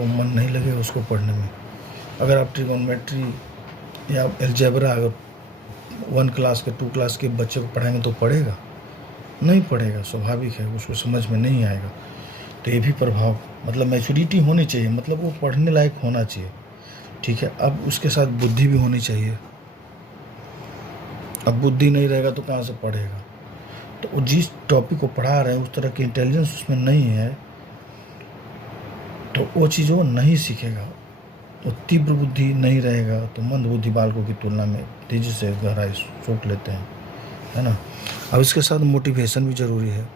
मन नहीं लगेगा उसको पढ़ने में। अगर आप ट्रिगोनोमेट्री या अलजेब्रा अगर 1 क्लास के 2 क्लास के बच्चे को पढ़ाएंगे तो पढ़ेगा? नहीं पढ़ेगा, स्वाभाविक है, उसको समझ में नहीं आएगा। तो ये भी प्रभाव, मतलब मैच्योरिटी होनी चाहिए, मतलब वो पढ़ने लायक होना चाहिए, ठीक है। अब उसके साथ बुद्धि भी होनी चाहिए। अब बुद्धि नहीं रहेगा तो कहाँ से पढ़ेगा? तो जिस टॉपिक को पढ़ा रहे हैं उस तरह की इंटेलिजेंस उसमें नहीं है तो वो चीज़ वो नहीं सीखेगा। तो तीव्र बुद्धि नहीं रहेगा तो मंद बुद्धि बालकों की तुलना में तेजी से गहराई सोच लेते हैं, है ना। अब इसके साथ मोटिवेशन भी ज़रूरी है।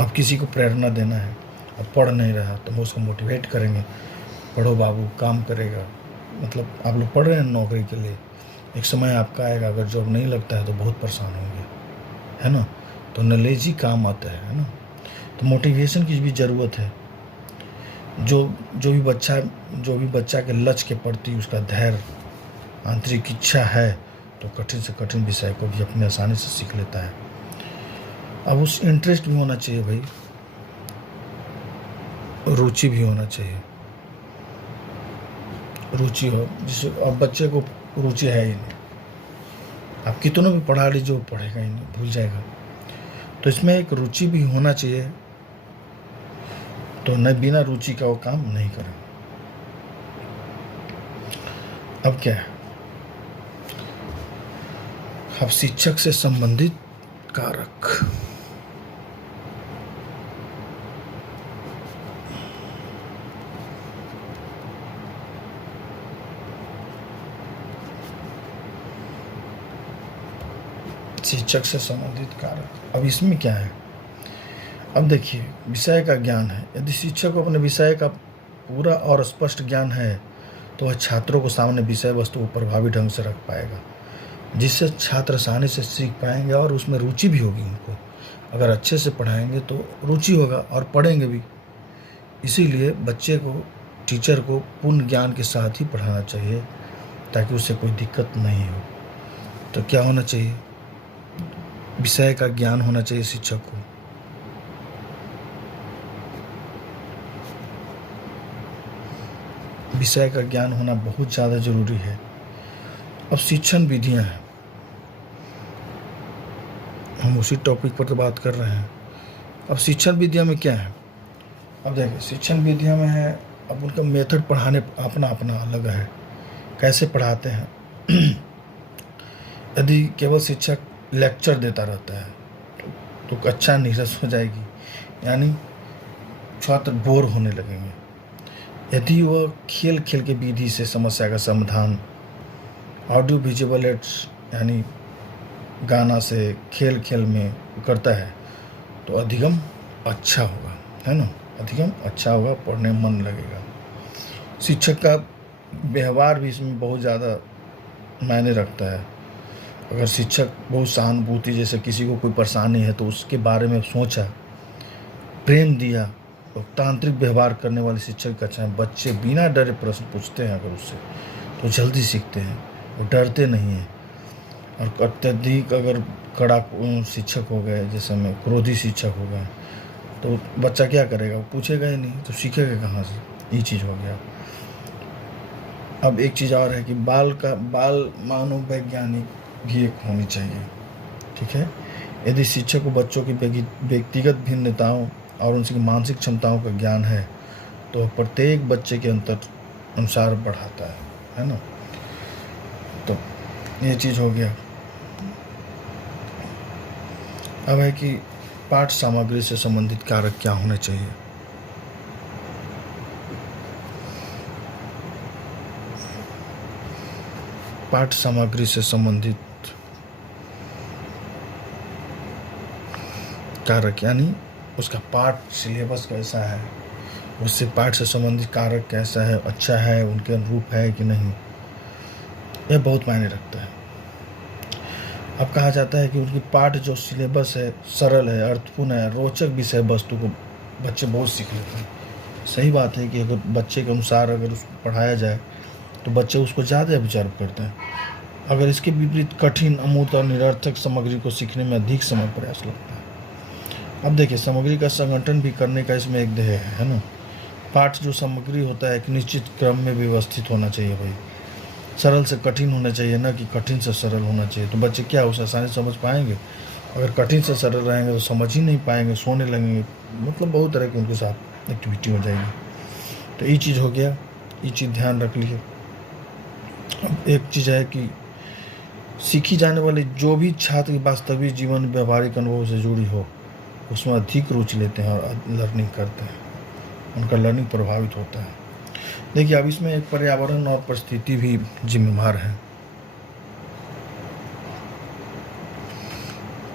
अब किसी को प्रेरणा देना है, अब पढ़ नहीं रहा तो हम उसको मोटिवेट करेंगे, पढ़ो बाबू, काम करेगा। मतलब आप लोग पढ़ रहे हैं नौकरी के लिए, एक समय आपका आएगा, अगर जॉब नहीं लगता है तो बहुत परेशान होंगे, है ना। तो नॉलेज ही काम आता है ना। तो मोटिवेशन की भी ज़रूरत है। जो भी बच्चा के लक्ष्य के प्रति उसका धैर्य, आंतरिक इच्छा है तो कठिन से कठिन विषय को भी अपनी आसानी से सीख लेता है। अब उस इंटरेस्ट भी होना चाहिए भाई, रुचि भी होना चाहिए। रुचि हो जिससे अब बच्चे को रुचि है ही नहीं। आप कितनों भी पढ़ा लीजिए वो पढ़ेगा ही नहीं, भूल जाएगा। तो इसमें एक रुचि भी होना चाहिए, तो न बिना रुचि का वो काम नहीं करेगा। अब क्या है, अब शिक्षक से संबंधित कारक। शिक्षक से संबंधित कारक, अब इसमें क्या है, अब देखिए विषय का ज्ञान है। यदि शिक्षक को अपने विषय का पूरा और स्पष्ट ज्ञान है तो वह छात्रों को सामने विषय वस्तु को प्रभावी ढंग से रख पाएगा, जिससे छात्र आसानी से सीख पाएंगे और उसमें रुचि भी होगी। उनको अगर अच्छे से पढ़ाएंगे तो रुचि होगा और पढ़ेंगे भी। इसीलिए बच्चे को, टीचर को पूर्ण ज्ञान के साथ ही पढ़ाना चाहिए ताकि उससे कोई दिक्कत नहीं हो। तो क्या होना चाहिए, विषय का ज्ञान होना चाहिए शिक्षक को। विषय का ज्ञान होना बहुत ज़्यादा जरूरी है। अब शिक्षण विधियां हैं, हम उसी टॉपिक पर तो बात कर रहे हैं। अब शिक्षण विधियां में क्या है, अब देखिए शिक्षण विधियां में है, अब उनका मेथड पढ़ाने अपना अपना अलग है, कैसे पढ़ाते हैं। यदि केवल शिक्षक लेक्चर देता रहता है तो कक्षा नीरस हो जाएगी, यानी छात्र बोर होने लगेंगे। यदि वह खेल खेल के विधि से समस्या का समाधान, ऑडियो विजुअल एड्स यानी गाना से खेल खेल में करता है तो अधिगम अच्छा होगा, है ना, अधिगम अच्छा होगा, पढ़ने में मन लगेगा। शिक्षक का व्यवहार भी इसमें बहुत ज़्यादा मायने रखता है। अगर शिक्षक बहुत सहानुभूति, जैसे किसी को कोई परेशानी है तो उसके बारे में सोचा, प्रेम दिया, लोकतांत्रिक व्यवहार करने वाले शिक्षक का अच्छा है। बच्चे बिना डरे प्रश्न पूछते हैं अगर उससे तो जल्दी सीखते हैं, वो डरते नहीं हैं। और अत्यधिक अगर कड़ा शिक्षक हो गए, जैसे में क्रोधी शिक्षक हो गए, तो बच्चा क्या करेगा, वो पूछेगा ही नहीं, तो सीखेगा कहाँ से। ये चीज़ हो गया। अब एक चीज़ और है कि बाल मनोवैज्ञानिक भी एक होनी चाहिए, ठीक है। यदि शिक्षक को बच्चों की व्यक्तिगत भिन्नताओं और उनकी मानसिक क्षमताओं का ज्ञान है तो प्रत्येक बच्चे के अंतर अनुसार बढ़ाता है ना। तो ये चीज़ हो गया। अब है कि पाठ सामग्री से संबंधित कारक क्या होने चाहिए। पाठ सामग्री से संबंधित कारक यानी उसका पाठ सिलेबस कैसा है, उससे पाठ से संबंधित कारक कैसा है, अच्छा है, उनके अनुरूप है कि नहीं, यह बहुत मायने रखता है। अब कहा जाता है कि उनकी पाठ जो सिलेबस है सरल है, अर्थपूर्ण है, रोचक विषय वस्तु को बच्चे बहुत सीख लेते हैं। सही बात है कि अगर बच्चे के अनुसार अगर उसको पढ़ाया जाए तो बच्चे उसको ज़्यादा ऑब्जर्व करते हैं। अगर इसके विपरीत कठिन, अमूर्त और निरर्थक सामग्री को सीखने में अधिक समय प्रयास लगता है। अब देखिए सामग्री का संगठन भी करने का इसमें एक ध्येय है ना। पाठ जो सामग्री होता है एक निश्चित क्रम में व्यवस्थित होना चाहिए भाई, सरल से कठिन होना चाहिए, ना कि कठिन से सरल होना चाहिए। तो बच्चे क्या उसे आसानी से समझ पाएंगे। अगर कठिन से सरल रहेंगे तो समझ ही नहीं पाएंगे, सोने लगेंगे, मतलब बहुत तरह की उनके साथ एक्टिविटी हो जाएगी। तो ये चीज़ हो गया, ये चीज़ ध्यान रख लीजिए। अब एक चीज़ है कि सीखी जाने वाली जो भी छात्र की वास्तविक जीवन व्यवहारिक अनुभव से जुड़ी हो उसमें अधिक रुचि लेते हैं और लर्निंग करते हैं, उनका लर्निंग प्रभावित होता है। देखिए अब इसमें एक पर्यावरण और परिस्थिति भी जिम्मेदार है।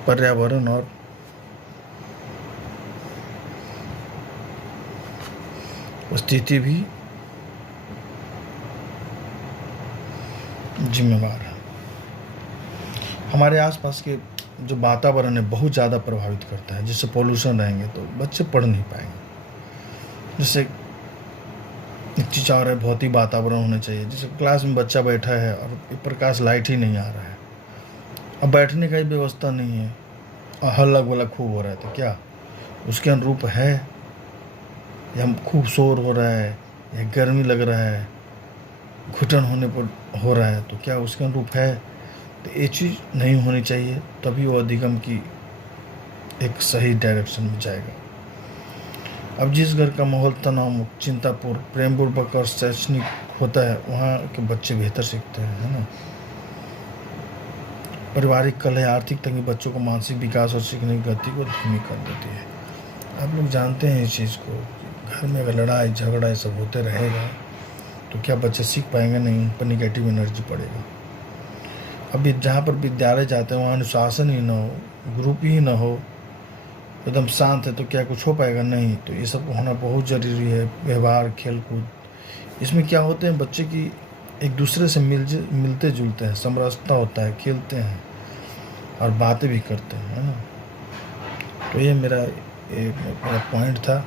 पर्यावरण और स्थिति भी जिम्मेदार है। हमारे आसपास के जो वातावरण है बहुत ज़्यादा प्रभावित करता है। जैसे पोल्यूशन रहेंगे तो बच्चे पढ़ नहीं पाएंगे। जैसे एक चीज़ और है, भौतिक वातावरण होना चाहिए। जैसे क्लास में बच्चा बैठा है और प्रकाश लाइट ही नहीं आ रहा है, अब बैठने का ही व्यवस्था नहीं है और हल्ला गुल्ला खूब हो रहा है, तो क्या उसके अनुरूप है, या खूब शोर हो रहा है, या गर्मी लग रहा है, घुटन होने पर हो रहा है तो क्या उसके अनुरूप है? तो ये चीज़ नहीं होनी चाहिए, तभी वो अधिगम की एक सही डायरेक्शन में जाएगा। अब जिस घर का माहौल तनावमुक्त, चिंतापूर्ण, प्रेमपूर्वक और शैक्षणिक होता है, वहाँ के बच्चे बेहतर सीखते हैं, है ना। पारिवारिक कलह, आर्थिक तंगी बच्चों को मानसिक विकास और सीखने की गति को धीमी कर देती है। आप लोग जानते हैं इस चीज़ को। घर में अगर लड़ाई झगड़ा ये सब होते रहेगा तो क्या बच्चे सीख पाएंगे? नहीं, उन पर निगेटिव एनर्जी पड़ेगा। अभी जहाँ पर विद्यालय जाते हैं वहाँ अनुशासन ही ना हो, ग्रुप ही ना हो, एकदम शांत है, तो क्या कुछ हो पाएगा? नहीं। तो ये सब होना बहुत ज़रूरी है। व्यवहार, खेल कूद, इसमें क्या होते हैं बच्चे की एक दूसरे से मिलते जुलते हैं, समरसता होता है, खेलते हैं और बातें भी करते हैं, है ना। तो ये मेरा पॉइंट था।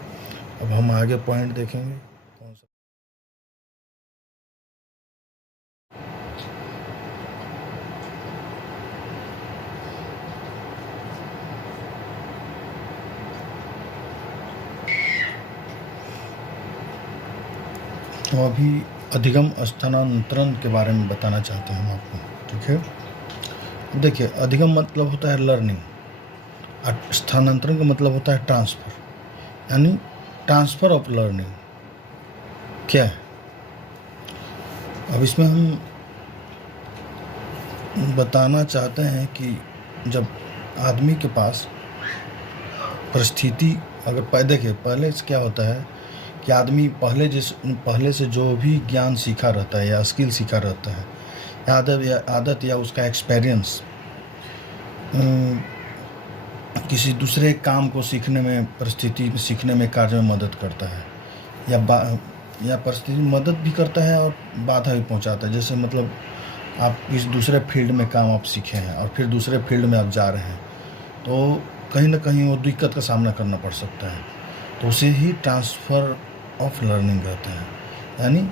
अब हम आगे पॉइंट देखेंगे कौन सा। तो अभी अधिगम स्थानांतरण के बारे में बताना चाहते हैं हम आपको, ठीक है। देखिए, अधिगम मतलब होता है लर्निंग और स्थानांतरण का मतलब होता है ट्रांसफ़र, यानी ट्रांसफ़र ऑफ लर्निंग क्या है। अब इसमें हम बताना चाहते हैं कि जब आदमी के पास परिस्थिति अगर देखिए, पहले से क्या होता है कि आदमी पहले से जो भी ज्ञान सीखा रहता है या स्किल सीखा रहता है, आदत या उसका एक्सपीरियंस किसी दूसरे काम को सीखने में, परिस्थिति सीखने में, कार्य में मदद करता है, या परिस्थिति मदद भी करता है और बाधा भी पहुंचाता है। जैसे मतलब आप इस दूसरे फील्ड में काम आप सीखे हैं और फिर दूसरे फील्ड में आप जा रहे हैं, तो कहीं ना कहीं वो दिक्कत का सामना करना पड़ सकता है, तो उसे ही ट्रांसफ़र ऑफ लर्निंग कहते हैं। यानी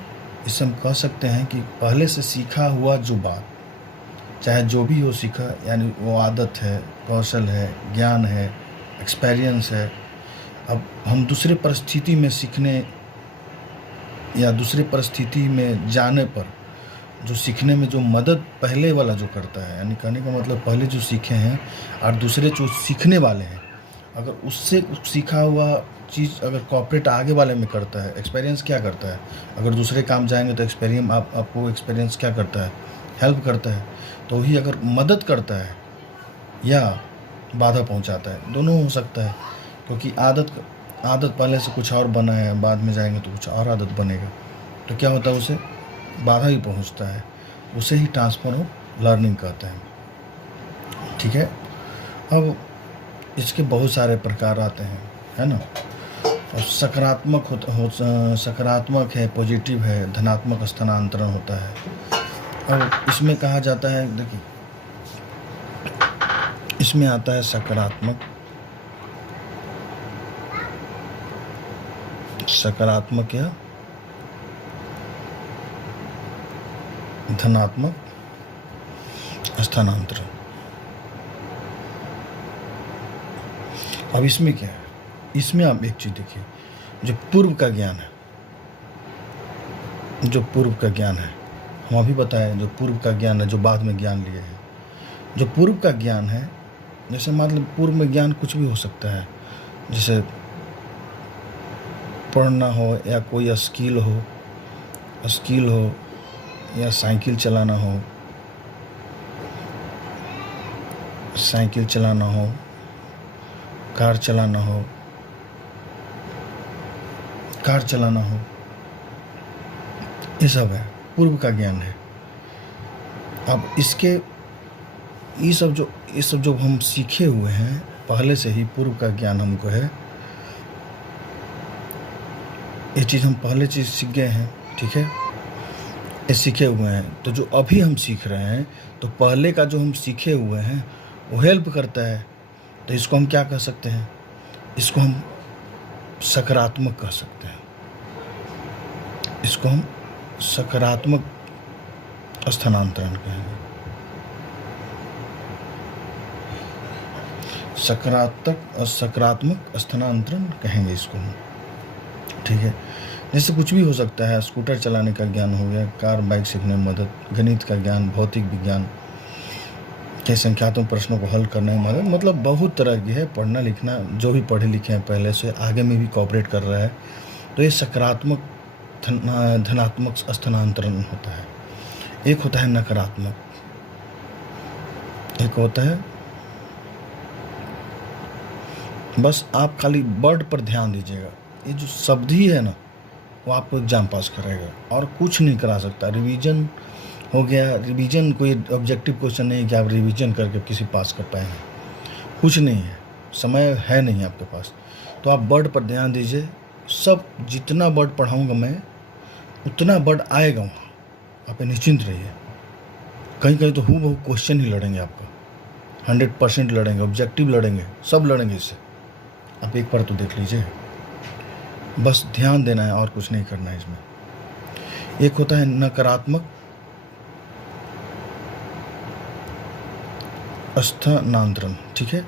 इससे हम कह सकते हैं कि पहले से सीखा हुआ जो बात, चाहे जो भी हो सीखा, यानी वो आदत है, कौशल है, ज्ञान है, एक्सपीरियंस है, अब हम दूसरे परिस्थिति में सीखने या दूसरे परिस्थिति में जाने पर जो सीखने में जो मदद पहले वाला जो करता है, यानी कहने का मतलब पहले जो सीखे हैं और दूसरे जो सीखने वाले हैं, अगर उससे सीखा हुआ चीज़ अगर कॉपरेट आगे वाले में करता है, एक्सपीरियंस क्या करता है, अगर दूसरे काम जाएंगे तो एक्सपीरियंस आपको एक्सपीरियंस क्या करता है, हेल्प करता है। तो ही अगर मदद करता है या बाधा पहुंचाता है, दोनों हो सकता है, क्योंकि आदत पहले से कुछ और बना है, बाद में जाएंगे तो कुछ और आदत बनेगा, तो क्या होता है, उसे बाधा ही पहुंचता है, उसे ही ट्रांसफ़र ऑफ लर्निंग कहते हैं, ठीक है। अब इसके बहुत सारे प्रकार आते हैं, है ना। और सकारात्मक है, पॉजिटिव है, धनात्मक स्थानांतरण होता है। अब इसमें कहा जाता है, देखिए इसमें आता है सकारात्मक या धनात्मक स्थानांतरण। अब इसमें क्या है, इसमें आप एक चीज़ देखिए, जो पूर्व का ज्ञान है, हम अभी बताए, जो पूर्व का ज्ञान है, जो बाद में ज्ञान लिए हैं, जो पूर्व का ज्ञान है, जैसे मतलब पूर्व में ज्ञान कुछ भी हो सकता है, जैसे पढ़ना हो या कोई स्किल हो या साइकिल चलाना हो, कार चलाना हो, ये सब है, पूर्व का ज्ञान है। अब ये सब जो हम सीखे हुए हैं पहले से ही, पूर्व का ज्ञान हमको है, ये चीज़ हम पहले चीज़ सीख गए हैं, ठीक है, ये सीखे हुए हैं। तो जो अभी हम सीख रहे हैं, तो पहले का जो हम सीखे हुए हैं वो हेल्प करता है, तो इसको हम क्या कह सकते हैं, इसको हम सकारात्मक कह सकते हैं, इसको हम सकारात्मक स्थानांतरण कहेंगे, सकारात्मक स्थानांतरण कहेंगे इसको हम, ठीक है। जैसे कुछ भी हो सकता है, स्कूटर चलाने का ज्ञान हो गया, कार बाइक सीखने में मदद, गणित का ज्ञान, भौतिक विज्ञान के संख्यात्मक प्रश्नों को हल करने में मदद, मतलब बहुत तरह की है। पढ़ना लिखना, जो भी पढ़े लिखे हैं पहले से आगे में भी कोऑपरेट कर रहा है, तो ये सकारात्मक धनात्मक स्थानांतरण होता है। एक होता है नकारात्मक, एक होता है, बस आप खाली वर्ड पर ध्यान दीजिएगा। ये जो शब्द ही है ना, वो आपको एग्जाम पास कराएगा और कुछ नहीं करा सकता। रिवीजन हो गया, रिवीजन कोई ऑब्जेक्टिव क्वेश्चन नहीं है कि आप रिवीजन करके किसी पास कर पाएंगे, कुछ नहीं है, समय है नहीं आपके पास। तो आप वर्ड पर ध्यान दीजिए, सब जितना वर्ड पढ़ाऊँगा मैं उतना वर्ड आएगा वहाँ, आप निश्चिंत रहिए। कहीं कहीं तो हूबहू क्वेश्चन ही लड़ेंगे आपका, 100% लड़ेंगे, ऑब्जेक्टिव लड़ेंगे, सब लड़ेंगे इससे। आप एक बार तो देख लीजिए, बस ध्यान देना है और कुछ नहीं करना है इसमें। एक होता है नकारात्मक स्थानांतरण, ठीक है।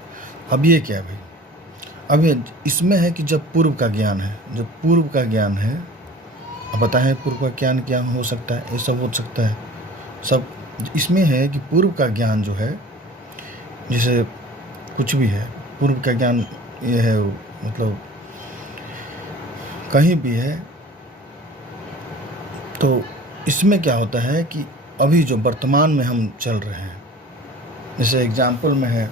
अब ये क्या है भाई, अब ये इसमें है कि जब पूर्व का ज्ञान है, जब पूर्व का ज्ञान है, अब बताएं पूर्व का ज्ञान क्या हो सकता है, ये सब हो सकता है सब। इसमें है कि पूर्व का ज्ञान जो है, जैसे कुछ भी है, पूर्व का ज्ञान ये है, मतलब कहीं भी है। तो इसमें क्या होता है कि अभी जो वर्तमान में हम चल रहे हैं, जैसे एग्जाम्पल में है,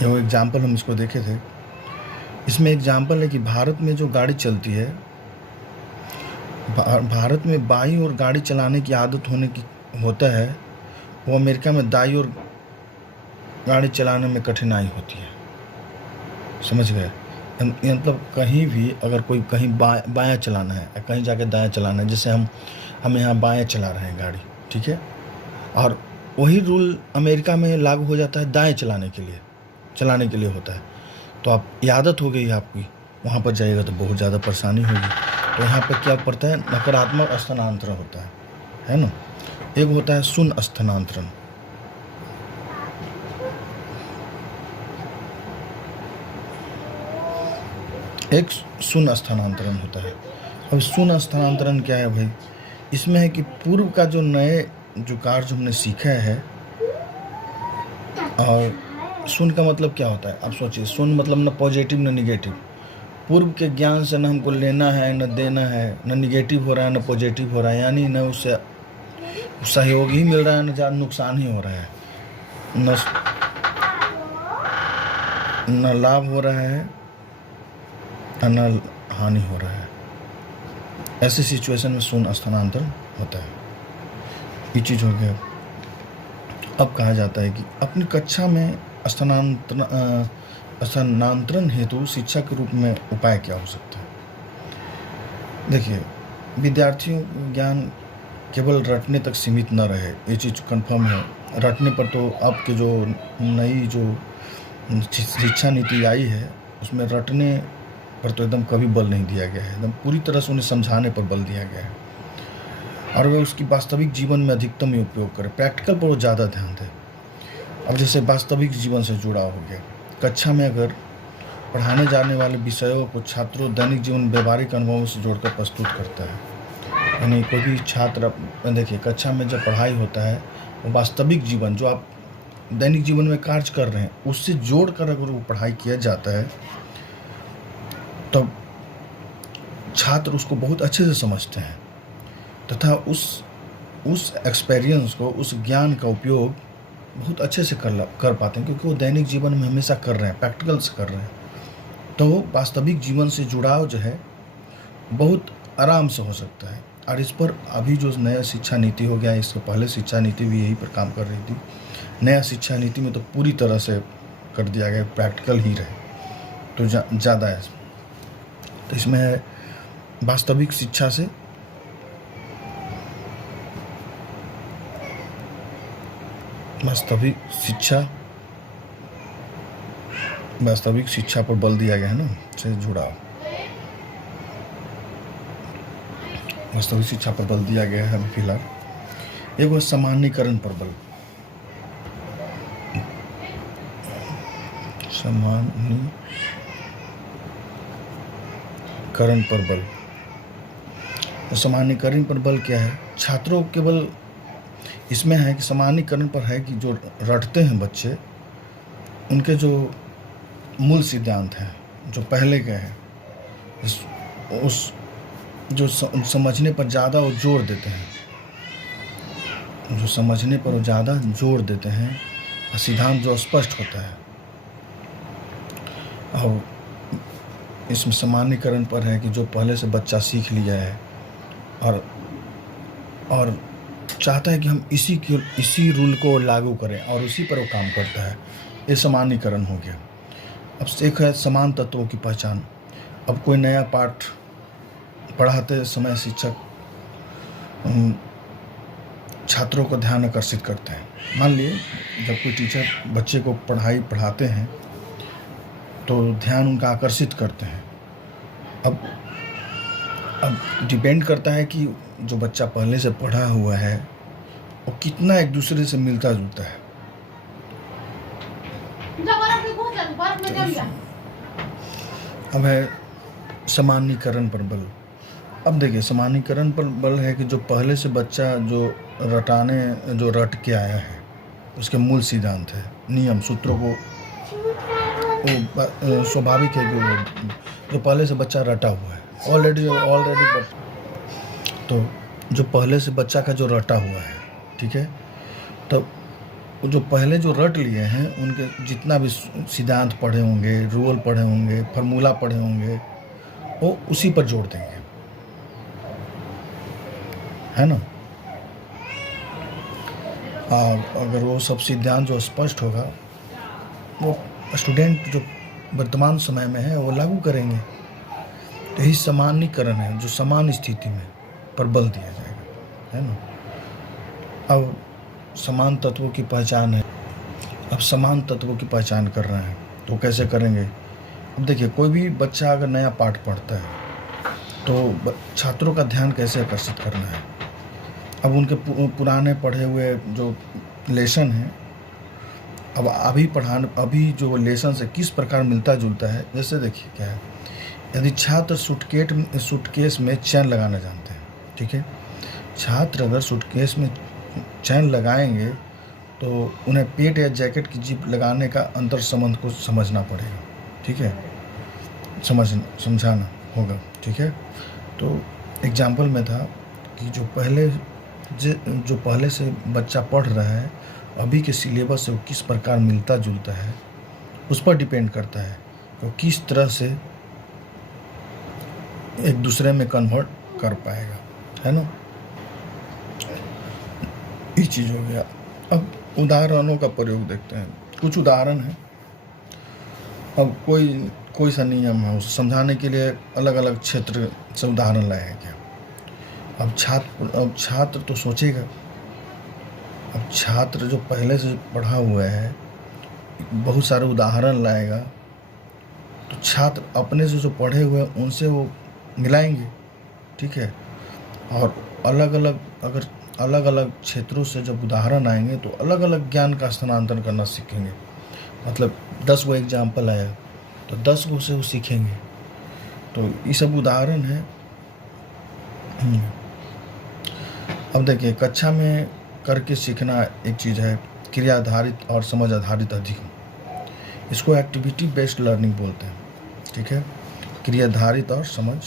जो एग्जाम्पल हम इसको देखे थे, इसमें एग्जाम्पल है कि भारत में जो गाड़ी चलती है, भारत में बाईं ओर गाड़ी चलाने की आदत होता है, वो अमेरिका में दाईं ओर गाड़ी चलाने में कठिनाई होती है। समझ गए? मतलब कहीं भी अगर कोई कहीं बायां चलाना है, कहीं जाके दायां चलाना है, जैसे हम यहाँ बायां चला रहे हैं गाड़ी, ठीक है, और वही रूल अमेरिका में लागू हो जाता है दाएं चलाने के लिए होता है। तो आप आदत हो गई आपकी, वहाँ पर जाइएगा तो बहुत ज़्यादा परेशानी होगी। तो यहाँ पर क्या पड़ता है, नकारात्मक स्थानांतरण होता है ना। एक होता है शून्य स्थानांतरण, एक शून्य स्थानांतरण होता है। अब शून्य स्थानांतरण क्या है भाई, इसमें है कि पूर्व का जो नए जो कार्य हमने सीखा है, और शून्य का मतलब क्या होता है, आप सोचिए, शून्य मतलब न पॉजिटिव न निगेटिव। पूर्व के ज्ञान से न हमको लेना है न देना है, न निगेटिव हो रहा है न पॉजिटिव हो रहा है, यानी न उससे सहयोग ही मिल रहा है न ज़्यादा नुकसान ही हो रहा है, न लाभ हो रहा है न हानि हो रहा है। ऐसी सिचुएशन में शून्य स्थानांतरण होता है। ये चीज़ हो गया। अब कहा जाता है कि अपनी कक्षा में स्थानांतरण हेतु शिक्षा के रूप में उपाय क्या हो सकता है। देखिए, विद्यार्थियों को ज्ञान केवल रटने तक सीमित न रहे, ये चीज़ कंफर्म है। रटने पर तो आपके जो नई जो शिक्षा नीति आई है, उसमें रटने पर तो एकदम कभी बल नहीं दिया गया है, एकदम पूरी तरह से उन्हें समझाने पर बल दिया गया है, और वे उसकी वास्तविक जीवन में अधिकतम उपयोग करें, प्रैक्टिकल पर वो ज़्यादा ध्यान दें। अब जैसे वास्तविक जीवन से जुड़ा हो गया, कक्षा में अगर पढ़ाने जाने वाले विषयों को छात्रों दैनिक जीवन व्यवहारिक अनुभवों से जोड़कर प्रस्तुत करता है, यानी कोई भी छात्र, देखिए कक्षा में जब पढ़ाई होता है, वो वास्तविक जीवन जो आप दैनिक जीवन में कार्य कर रहे हैं उससे जोड़कर अगर वो पढ़ाई किया जाता है, तब छात्र उसको बहुत अच्छे से समझते हैं तथा उस एक्सपीरियंस को, उस ज्ञान का उपयोग बहुत अच्छे से कर पाते हैं, क्योंकि वो दैनिक जीवन में हमेशा कर रहे हैं, प्रैक्टिकल से कर रहे हैं। तो वास्तविक जीवन से जुड़ाव जो है बहुत आराम से हो सकता है। और इस पर अभी जो नया शिक्षा नीति हो गया, इससे पहले शिक्षा नीति भी यही पर काम कर रही थी। नया शिक्षा नीति में तो पूरी तरह से कर दिया गया, प्रैक्टिकल ही रहे तो ज़्यादा है। तो इसमें है वास्तविक शिक्षा से वास्तविक शिक्षा पर बल दिया गया है ना, से जुड़ा वास्तविक शिक्षा पर बल दिया गया है अभी फिलहाल। एक सामान्यीकरण पर बल, सामान्यीकरण पर बल, तो सामान्यीकरण पर बल क्या है? छात्रों केवल इसमें है कि सामान्यीकरण पर है कि जो रटते हैं बच्चे, उनके जो मूल सिद्धांत हैं, जो पहले के हैं, उस जो समझने पर ज़्यादा वो जोर देते हैं, जो समझने पर वो ज़्यादा जोर देते हैं, और सिद्धांत जो स्पष्ट होता है। और इसमें सामान्यीकरण पर है कि जो पहले से बच्चा सीख लिया है और चाहता है कि हम इसी रूल को लागू करें और उसी पर वो काम करता है, ये सामान्यीकरण हो गया। अब एक है समान तत्वों की पहचान। अब कोई नया पाठ पढ़ाते समय शिक्षक छात्रों को ध्यान आकर्षित करते हैं। मान लिए जब कोई टीचर बच्चे को पढ़ाते हैं तो ध्यान उनका आकर्षित करते हैं। अब डिपेंड करता है कि जो बच्चा पहले से पढ़ा हुआ है वो कितना एक दूसरे से मिलता जुलता है। अब है सामान्यीकरण पर बल। अब देखिए, सामान्यीकरण पर बल है कि जो पहले से बच्चा जो रट के आया है, उसके मूल सिद्धांत है, नियम सूत्रों को स्वाभाविक है कि जो पहले से बच्चा रटा हुआ है ऑलरेडी तो जो पहले से बच्चा का जो रटा हुआ है, ठीक है, तो जो पहले जो रट लिए हैं उनके जितना भी सिद्धांत पढ़े होंगे, रूल पढ़े होंगे, फार्मूला पढ़े होंगे, वो उसी पर जोड़ देंगे, है ना। अगर वो सब सिद्धांत जो स्पष्ट होगा वो स्टूडेंट जो वर्तमान समय में है वो लागू करेंगे। तो यही सामान्यीकरण है, जो समान स्थिति में पर बल दिया जाएगा, है ना। अब समान तत्वों की पहचान है। अब समान तत्वों की पहचान कर रहे हैं तो कैसे करेंगे? अब देखिए, कोई भी बच्चा अगर नया पाठ पढ़ता है तो छात्रों का ध्यान कैसे आकर्षित करना है। अब उनके पुराने पढ़े हुए जो लेसन हैं, अब अभी जो लेसन से किस प्रकार मिलता जुलता है। जैसे देखिए क्या है, यदि छात्र सूटकेस में चैन लगाना जानते हैं, ठीक है, छात्र अगर सूटकेस में चैन लगाएंगे तो उन्हें पेट या जैकेट की जिप लगाने का अंतर संबंध को समझना पड़ेगा, ठीक है, समझाना होगा, ठीक है। तो एग्जाम्पल में था कि जो पहले से बच्चा पढ़ रहा है, अभी के सिलेबस से वो किस प्रकार मिलता जुलता है, उस पर डिपेंड करता है वो किस तरह से एक दूसरे में कन्वर्ट कर पाएगा, है ना। ये चीज़ हो गया। अब उदाहरणों का प्रयोग देखते हैं। कुछ उदाहरण हैं। अब कोई सा नियम है, उसे समझाने के लिए अलग अलग क्षेत्र से उदाहरण लाया गया। अब छात्र तो सोचेगा। अब छात्र जो पहले से पढ़ा हुआ है बहुत सारे उदाहरण लाएगा, तो छात्र अपने से जो पढ़े हुए हैं उनसे वो मिलाएंगे, ठीक है। और अगर अलग अलग क्षेत्रों से जब उदाहरण आएंगे तो अलग अलग ज्ञान का स्थानांतरण करना सीखेंगे। मतलब 10 वो एग्जाम्पल आया तो 10 वो से वो सीखेंगे। तो ये सब उदाहरण है। अब देखिए, कक्षा में करके सीखना एक चीज़ है, क्रिया आधारित और समझ आधारित अधिगम। इसको एक्टिविटी बेस्ड लर्निंग बोलते हैं, ठीक है। क्रिया आधारित और समझ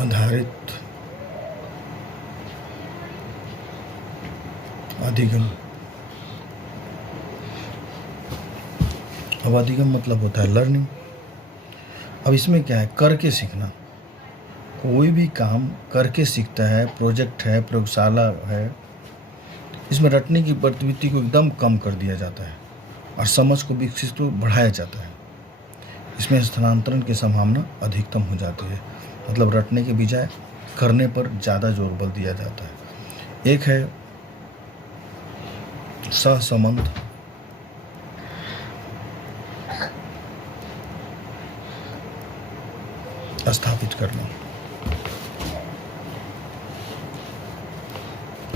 आधारित अधिगम। अब अधिगम मतलब होता है लर्निंग। अब इसमें क्या है, करके सीखना। कोई भी काम करके सीखता है, प्रोजेक्ट है, प्रयोगशाला है, इसमें रटने की प्रवृत्ति को एकदम कम कर दिया जाता है और समझ को विकसित को बढ़ाया जाता है। इसमें स्थानांतरण की संभावना अधिकतम हो जाती है। मतलब रटने के बजाय करने पर ज़्यादा जोर बल दिया जाता है। एक है सहसंबंध, स्थापित करना।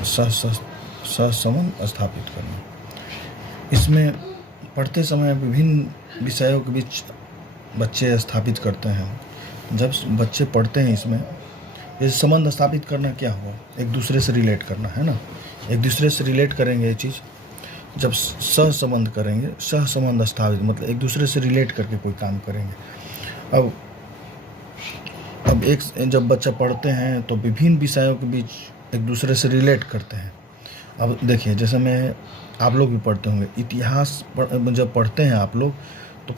सहसंबंध स्थापित करना। इसमें पढ़ते समय विभिन्न विषयों के बीच बच्चे स्थापित करते हैं। जब बच्चे पढ़ते हैं इसमें ये संबंध स्थापित करना क्या हुआ, एक दूसरे से रिलेट करना है ना। एक दूसरे से रिलेट करेंगे ये चीज़, जब सहसंबंध करेंगे, सहसंबंध स्थापित मतलब एक दूसरे से रिलेट करके कोई काम करेंगे। अब एक जब बच्चा पढ़ते हैं तो विभिन्न विषयों के बीच एक दूसरे से रिलेट करते हैं। अब देखिए जैसे मैं आप लोग भी पढ़ते होंगे इतिहास जब पढ़ते हैं आप लोग तो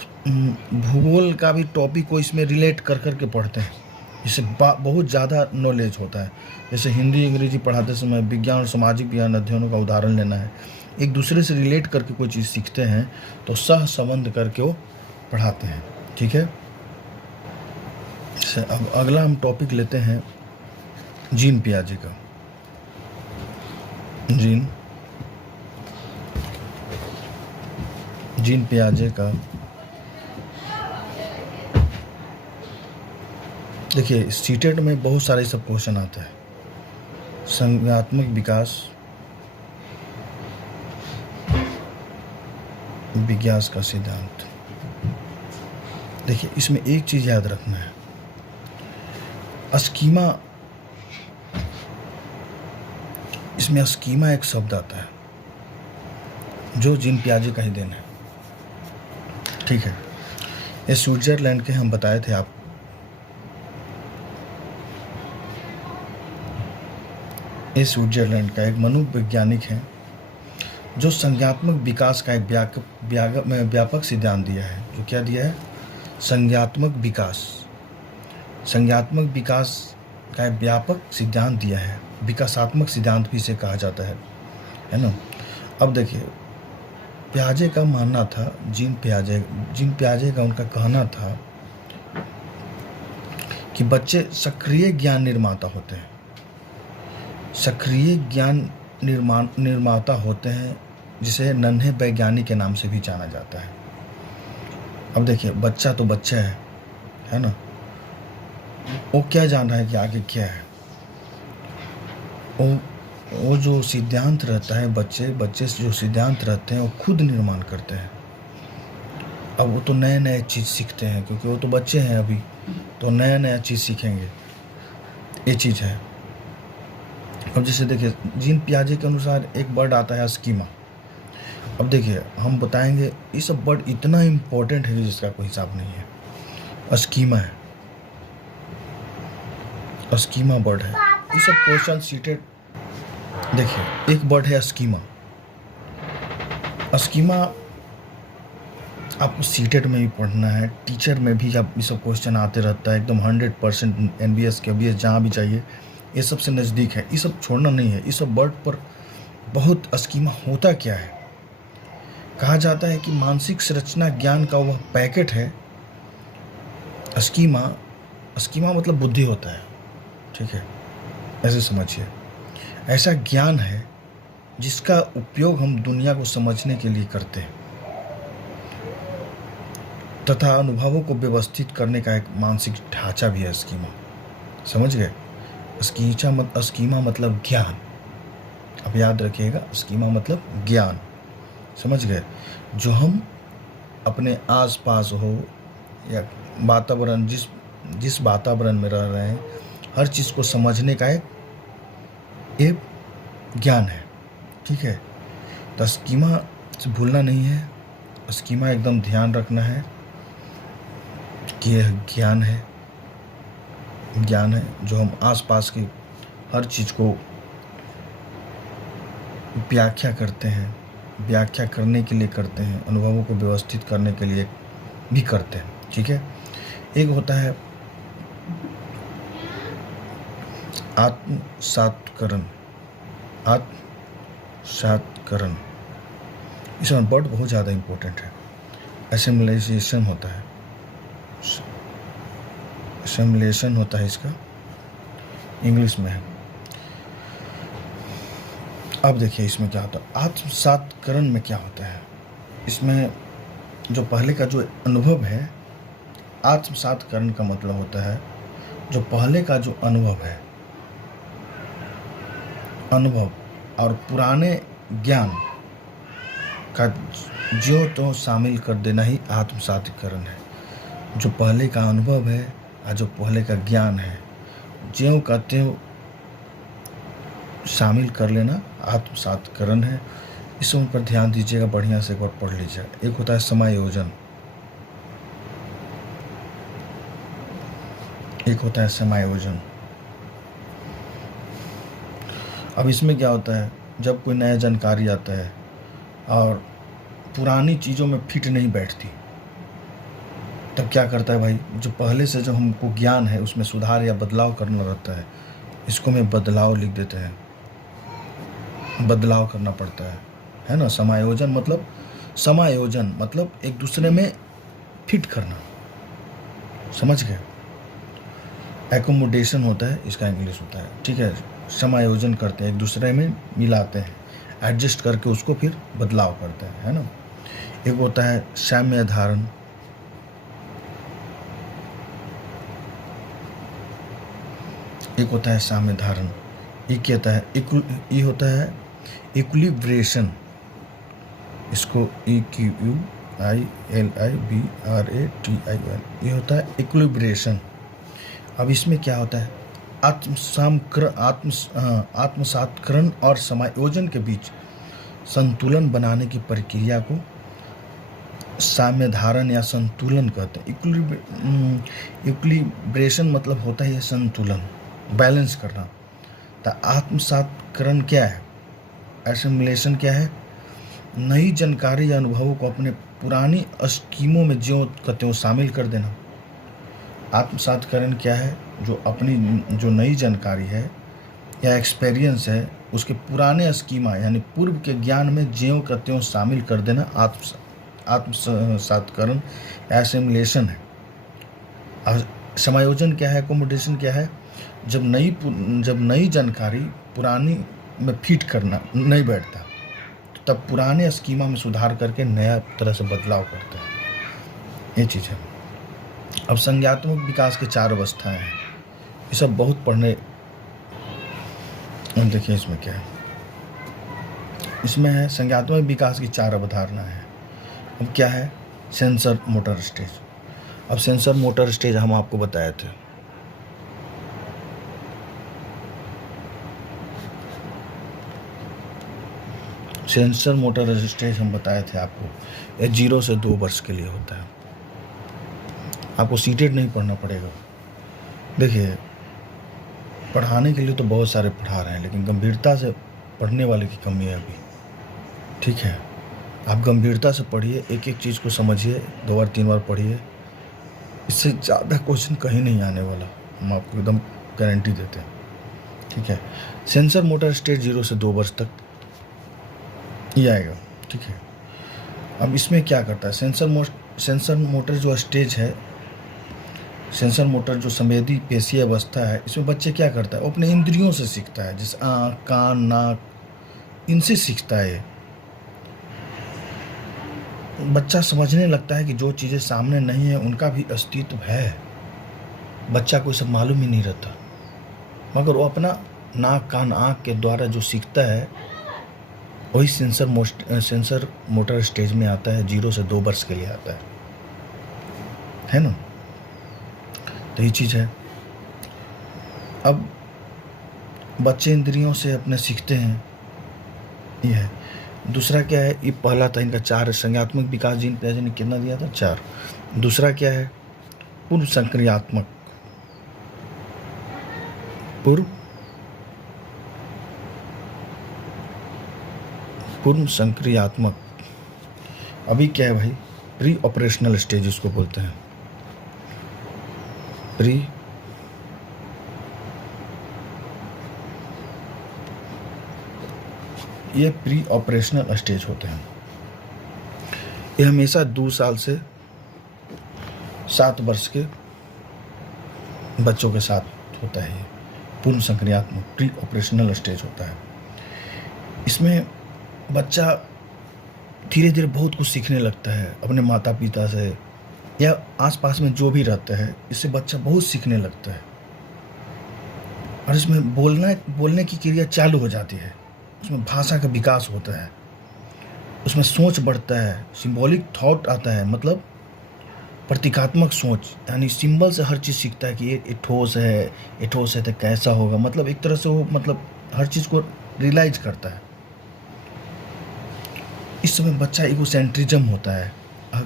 भूगोल का भी टॉपिक को इसमें रिलेट कर कर के पढ़ते हैं। इससे बहुत ज़्यादा नॉलेज होता है। जैसे हिंदी अंग्रेजी पढ़ाते समय विज्ञान और सामाजिक विज्ञान अध्ययनों का उदाहरण लेना है, एक दूसरे से रिलेट करके कोई चीज़ सीखते हैं तो सहसंबंध करके वो पढ़ाते हैं। ठीक है। अब अगला हम टॉपिक लेते हैं जीन पियाजे का। जीन पियाजे का देखिए सीटेट में बहुत सारे सब क्वेश्चन आता है। संज्ञानात्मक विकास विकास का सिद्धांत। देखिए इसमें एक चीज याद रखना है, स्कीमा, इसमें स्कीमा एक शब्द आता है जो जीन पियाजे का ही देन है। ठीक है। ये स्विट्जरलैंड के हम बताए थे आप, ये स्विट्जरलैंड का एक मनोवैज्ञानिक है जो संज्ञानात्मक विकास का एक व्यापक सिद्धांत दिया है। जो क्या दिया है? संज्ञानात्मक विकास का एक व्यापक सिद्धांत दिया है। विकासात्मक सिद्धांत भी इसे कहा जाता है ना। अब देखिए पियाजे का मानना था, जीन पियाजे का उनका कहना था कि बच्चे सक्रिय ज्ञान निर्माता होते हैं। सक्रिय ज्ञान निर्माता होते हैं जिसे नन्हे वैज्ञानिक के नाम से भी जाना जाता है। अब देखिए बच्चा तो बच्चा है ना, वो क्या जान रहा है कि आगे क्या है। वो जो सिद्धांत रहता है, बच्चे जो सिद्धांत रहते हैं वो खुद निर्माण करते हैं। अब वो तो नए चीज़ सीखते हैं क्योंकि वो तो बच्चे हैं अभी, तो नया चीज़ सीखेंगे, ये चीज़ है। अब जैसे देखिए जीन पियाजे के अनुसार एक वर्ड आता है स्कीमा। अब देखिए हम बताएंगे ये सब वर्ड इतना इम्पोर्टेंट है जिसका कोई हिसाब नहीं है। स्कीमा है, स्कीमा वर्ड है। ये सब क्वेश्चन सीटेड। देखिए एक वर्ड है स्कीमा। स्कीमा आपको सीटेड में भी पढ़ना है, टीचर में भी जब ये सब क्वेश्चन आते रहता है एकदम 100% NBS KBS जहाँ भी चाहिए, ये सबसे नज़दीक है। ये सब छोड़ना नहीं है। ये सब वर्ड पर बहुत स्कीमा होता क्या है? कहा जाता है कि मानसिक संरचना ज्ञान का वह पैकेट है। स्कीमा मतलब बुद्धि होता है। ठीक है, ऐसे समझिए। ऐसा ज्ञान है जिसका उपयोग हम दुनिया को समझने के लिए करते हैं तथा अनुभवों को व्यवस्थित करने का एक मानसिक ढांचा भी है स्कीमा। समझ गए? स्कीमा मतलब ज्ञान। अब याद रखिएगा, स्कीमा मतलब ज्ञान। समझ गए? जो हम अपने आसपास हो या वातावरण, जिस वातावरण में रह रहे हैं, हर चीज़ को समझने का एक ज्ञान है। ठीक है, तो स्कीमा से भूलना नहीं है। स्कीमा एकदम ध्यान रखना है कि यह ज्ञान है जो हम आसपास की हर चीज़ को व्याख्या करते हैं, व्याख्या करने के लिए करते हैं, अनुभवों को व्यवस्थित करने के लिए भी करते हैं। ठीक है। एक होता है आत्मसात्करण। इसमें वर्ड बहुत ज़्यादा इम्पोर्टेंट है। एसिमिलेशन होता है इसका, इंग्लिश में है। अब देखिए इसमें क्या होता है, आत्मसात्करण में क्या होता है। इसमें जो पहले का जो अनुभव है, आत्मसात्करण का मतलब होता है जो पहले का जो अनुभव है, और पुराने ज्ञान का ज्यों तो शामिल कर देना ही आत्मसातीकरण है। जो पहले का अनुभव है और जो पहले का ज्ञान है, ज्यों का त्यों शामिल कर लेना आत्मसातीकरण है। इस पर ध्यान दीजिएगा, बढ़िया से एक बार पढ़ लीजिएगा। एक होता है समायोजन, एक होता है समायोजन। अब इसमें क्या होता है, जब कोई नया जानकारी आता है और पुरानी चीज़ों में फिट नहीं बैठती, तब क्या करता है भाई, जो पहले से जो हमको ज्ञान है उसमें सुधार या बदलाव करना रहता है। इसको में बदलाव लिख देते हैं, बदलाव करना पड़ता है ना। समायोजन मतलब एक दूसरे में फिट करना, समझ गए। एकोमोडेशन होता है, इसका इंग्लिश होता है, ठीक है। समायोजन करते हैं, एक दूसरे में मिलाते हैं, एडजस्ट करके उसको फिर बदलाव करते हैं, है ना। एक होता है साम्य धारण, एक होता है साम्य धारण। एक कहता है ये होता है इक्विलिब्रेशन, इसको EQUILIBRATION, ये होता है इक्विलिब्रेशन। अब इसमें क्या होता है, आत्मसातीकरण और समायोजन के बीच संतुलन बनाने की प्रक्रिया को साम्य धारण या संतुलन कहते हैं। इक्विलिब्रेशन मतलब होता है ये संतुलन, बैलेंस करना। तो आत्मसातीकरण क्या है, एसिमिलेशन क्या है, नई जानकारी या अनुभवों को अपने पुरानी स्कीमों में ज्यों का त्यों शामिल कर देना। आत्मसातीकरण क्या है, जो नई जानकारी है या एक्सपीरियंस है उसके पुराने स्कीमा यानी पूर्व के ज्ञान में ज्यों का त्यों शामिल कर देना आत्मसातीकरण एसिमिलेशन है। और समायोजन क्या है, एकोमोडेशन क्या है, जब नई जानकारी पुरानी में फिट करना नहीं बैठता, तब पुराने स्कीमा में सुधार करके नया तरह से बदलाव करते हैं, ये चीज़ है। अब संज्ञात्मक विकास के 4 अवस्थाएं हैं, ये सब बहुत पढ़ने। देखिए इसमें क्या है, इसमें है संज्ञात्मक विकास की 4 अवधारणा है। अब क्या है, सेंसर मोटर स्टेज। अब सेंसर मोटर स्टेज हम आपको बताए थे, सेंसर मोटर स्टेज हम बताए थे आपको, ये 0 से 2 वर्ष के लिए होता है। आपको सीटेड नहीं पढ़ना पड़ेगा। देखिए पढ़ाने के लिए तो बहुत सारे पढ़ा रहे हैं, लेकिन गंभीरता से पढ़ने वाले की कमी है अभी, ठीक है। आप गंभीरता से पढ़िए, एक एक चीज़ को समझिए, 2 बार 3 बार पढ़िए, इससे ज़्यादा क्वेश्चन कहीं नहीं आने वाला, हम आपको एकदम गारंटी देते हैं, ठीक है। सेंसर मोटर स्टेज 0 से 2 वर्ष तक ये आएगा, ठीक है। अब इसमें क्या करता है, सेंसर मोटर जो स्टेज है, सेंसर मोटर जो संवेदी पेशीय अवस्था है, इसमें बच्चे क्या करता है, वो अपने इंद्रियों से सीखता है, जैसे आँख, कान, नाक, इनसे सीखता है। बच्चा समझने लगता है कि जो चीज़ें सामने नहीं है उनका भी अस्तित्व है। बच्चा को सब मालूम ही नहीं रहता, मगर वो अपना नाक, कान, आँख के द्वारा जो सीखता है वही सेंसर मोटर स्टेज में आता है, 0 से 2 वर्ष के लिए आता है ना। तो ये चीज़ है। अब बच्चे इंद्रियों से अपने सीखते हैं, ये है। दूसरा क्या है, ये पहला था इनका 4 संज्ञात्मक विकास, जीन पियाजे ने कितना दिया था, 4। दूसरा क्या है, पूर्व संक्रियात्मक, पूर्व संक्रियात्मक। अभी क्या है भाई, प्री ऑपरेशनल स्टेज इसको बोलते हैं, ये प्री ऑपरेशनल स्टेज होते हैं। ये हमेशा 2 साल से 7 वर्ष के बच्चों के साथ होता है। ये पूर्ण संक्रियात्मक प्री ऑपरेशनल स्टेज होता है। इसमें बच्चा धीरे धीरे बहुत कुछ सीखने लगता है अपने माता पिता से या आसपास में जो भी रहता है, इससे बच्चा बहुत सीखने लगता है और इसमें बोलने की क्रिया चालू हो जाती है। उसमें भाषा का विकास होता है, उसमें सोच बढ़ता है, सिंबॉलिक थॉट आता है, मतलब प्रतीकात्मक सोच, यानी सिंबल से हर चीज़ सीखता है कि ये ठोस है, ये ठोस है तो कैसा होगा, मतलब एक तरह से वो मतलब हर चीज़ को रियलाइज करता है। इस समय बच्चा इगोसेंट्रिज्म होता है,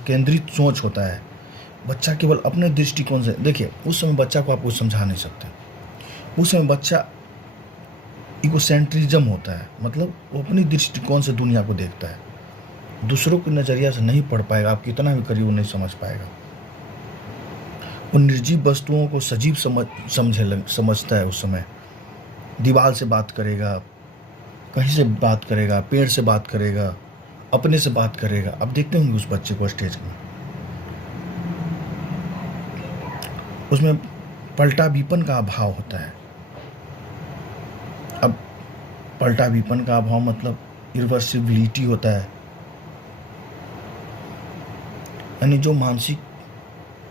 केंद्रित सोच होता है। बच्चा केवल अपने दृष्टिकोण से, देखिए उस समय बच्चा को आप कुछ समझा नहीं सकते। उस समय बच्चा इगोसेंट्रिज्म होता है, मतलब वो अपनी दृष्टिकोण से दुनिया को देखता है, दूसरों के नज़रिया से नहीं पढ़ पाएगा, आप कितना भी करिए वो नहीं समझ पाएगा। वो निर्जीव वस्तुओं को सजीव समझता है। उस समय दीवार से बात करेगा, कहीं से बात करेगा, पेड़ से बात करेगा, अपने से बात करेगा। अब देखते होंगे उस बच्चे को स्टेज में, उसमें पलटावीपन का अभाव होता है। अब पलटावीपन का अभाव मतलब इरिवर्सिबिलिटी होता है, यानी जो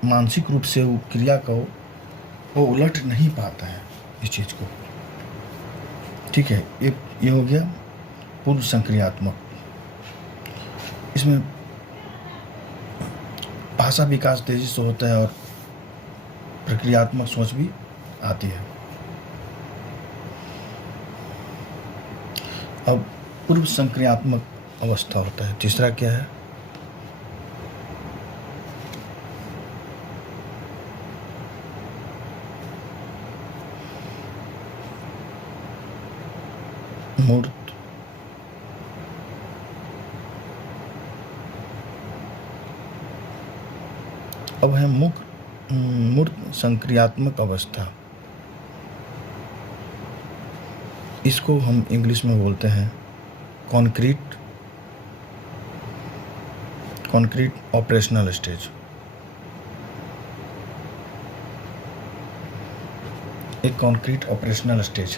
मानसिक रूप से वो क्रिया को वो उलट नहीं पाता है इस चीज़ को। ठीक है, ये हो गया पूर्व संक्रियात्मक। इसमें भाषा विकास तेजी से होता है और प्रक्रियात्मक सोच भी आती है। अब पूर्व संक्रियात्मक अवस्था होता है। तीसरा क्या है? मूर्त अब है मूर्त संक्रियात्मक अवस्था। इसको हम इंग्लिश में बोलते हैं कॉन्क्रीट ऑपरेशनल स्टेज। एक कॉन्क्रीट ऑपरेशनल स्टेज।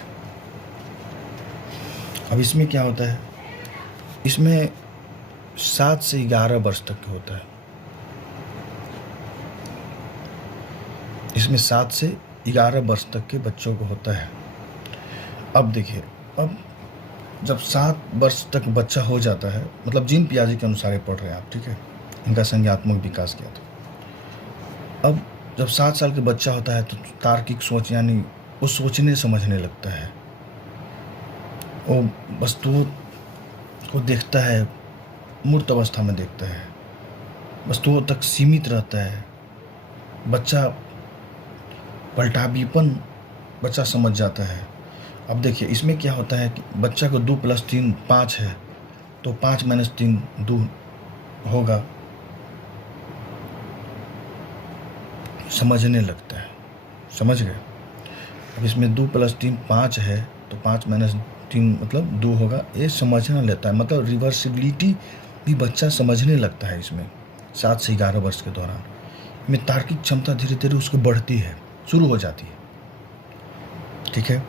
अब इसमें क्या होता है? इसमें 7 से 11 वर्ष तक का होता है। इसमें 7 से 11 वर्ष तक के बच्चों को होता है। अब देखिए, अब जब 7 वर्ष तक बच्चा हो जाता है, मतलब जीन पियाजे के अनुसार पढ़ रहे हैं आप, ठीक है, इनका संज्ञात्मक विकास किया था। अब जब 7 साल के बच्चा होता है तो तार्किक सोच, यानी वो सोचने समझने लगता है, वो वस्तुओं को देखता है, मूर्त अवस्था में देखता है, वस्तुओं तक सीमित रहता है। बच्चा पलटावीपन बच्चा समझ जाता है। अब देखिए इसमें क्या होता है कि बच्चा को 2 + 3 5 है, तो 5 - 3 2 होगा, समझने लगता है। समझ गए? अब इसमें 2 + 3 5 है, तो 5 - 3 मतलब 2 होगा, ये समझना लेता है, मतलब रिवर्सिबिलिटी भी बच्चा समझने लगता है। इसमें 7 से 11 वर्ष के दौरान में तार्किक क्षमता धीरे धीरे उसको बढ़ती है, शुरू हो जाती है। ठीक है,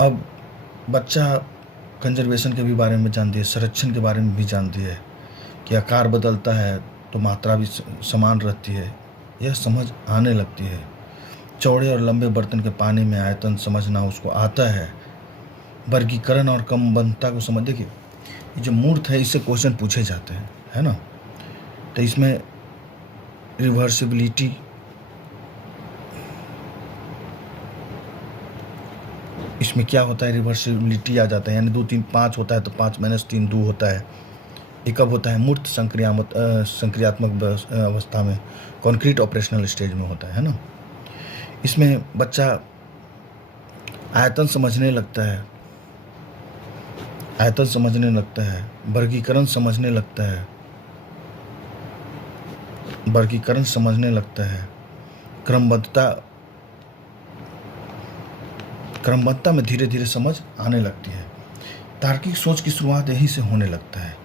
अब बच्चा कंजर्वेशन के भी बारे में जानती है, संरक्षण के बारे में भी जानती है कि आकार बदलता है तो मात्रा भी समान रहती है, यह समझ आने लगती है। चौड़े और लंबे बर्तन के पानी में आयतन समझना उसको आता है। वर्गीकरण और क्रमबद्धता को समझ, देखिए ये जो मूर्त है इससे क्वेश्चन पूछे जाते हैं, है ना। तो इसमें रिवर्सिबिलिटी, इसमें क्या होता है, रिवर्सिबिलिटी आ जाता है, यानी 2 3 5 होता है तो 5 - 3 2 होता है। ये कब होता है? मूर्त संक्रियात्मक अवस्था में, कॉन्क्रीट ऑपरेशनल स्टेज में होता है ना। इसमें बच्चा आयतन समझने लगता है, वर्गीकरण समझने लगता है, क्रमबद्धता में धीरे धीरे समझ आने लगती है। तार्किक सोच की शुरुआत यहीं से होने लगता है।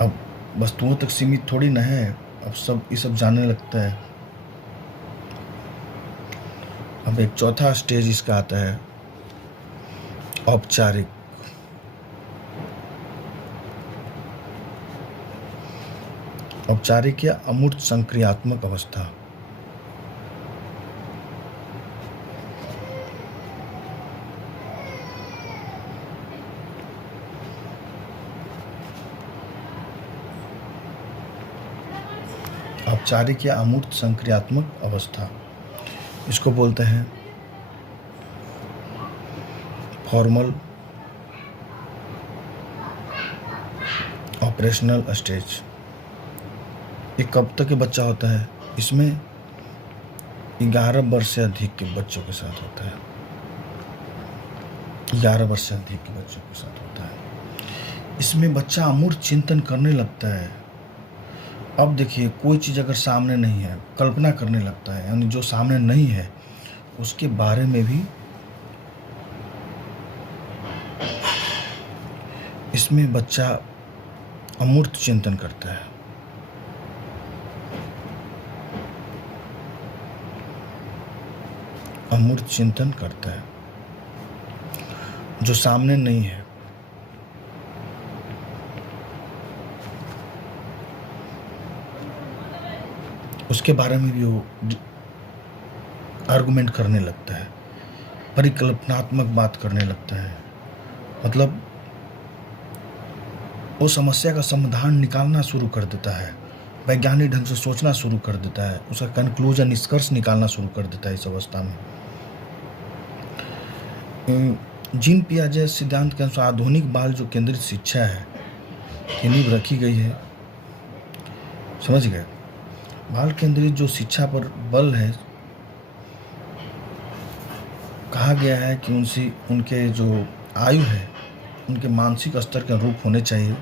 अब वस्तुओं तक सीमित थोड़ी न है, अब ये सब जानने लगता है। अब एक चौथा स्टेज इसका आता है औपचारिक या अमूर्त संक्रियात्मक अवस्था। औपचारिक या अमूर्त संक्रियात्मक अवस्था, इसको बोलते हैं फॉर्मल ऑपरेशनल स्टेज। ये कब तक के बच्चा होता है? इसमें 11 वर्ष से अधिक के बच्चों के साथ होता है। 11 वर्ष से अधिक के बच्चों के साथ होता है। इसमें बच्चा अमूर्त चिंतन करने लगता है। अब देखिए, कोई चीज़ अगर सामने नहीं है, कल्पना करने लगता है, यानी जो सामने नहीं है उसके बारे में भी इसमें बच्चा अमूर्त चिंतन करता है। अमूर्त चिंतन करता है, जो सामने नहीं है उसके बारे में भी वो आर्गुमेंट करने लगता है, परिकल्पनात्मक बात करने लगता है। मतलब वो समस्या का समाधान निकालना शुरू कर देता है, वैज्ञानिक ढंग से सोचना शुरू कर देता है, उसका कंक्लूजन, निष्कर्ष निकालना शुरू कर देता है इस अवस्था में। जीन पियाजे सिद्धांत के अनुसार आधुनिक बाल जो केंद्रित शिक्षा है की नींव रखी गई है, समझ गए? बाल केंद्रित जो शिक्षा पर बल है, कहा गया है कि उनके जो आयु है उनके मानसिक स्तर के अनुरूप होने चाहिए।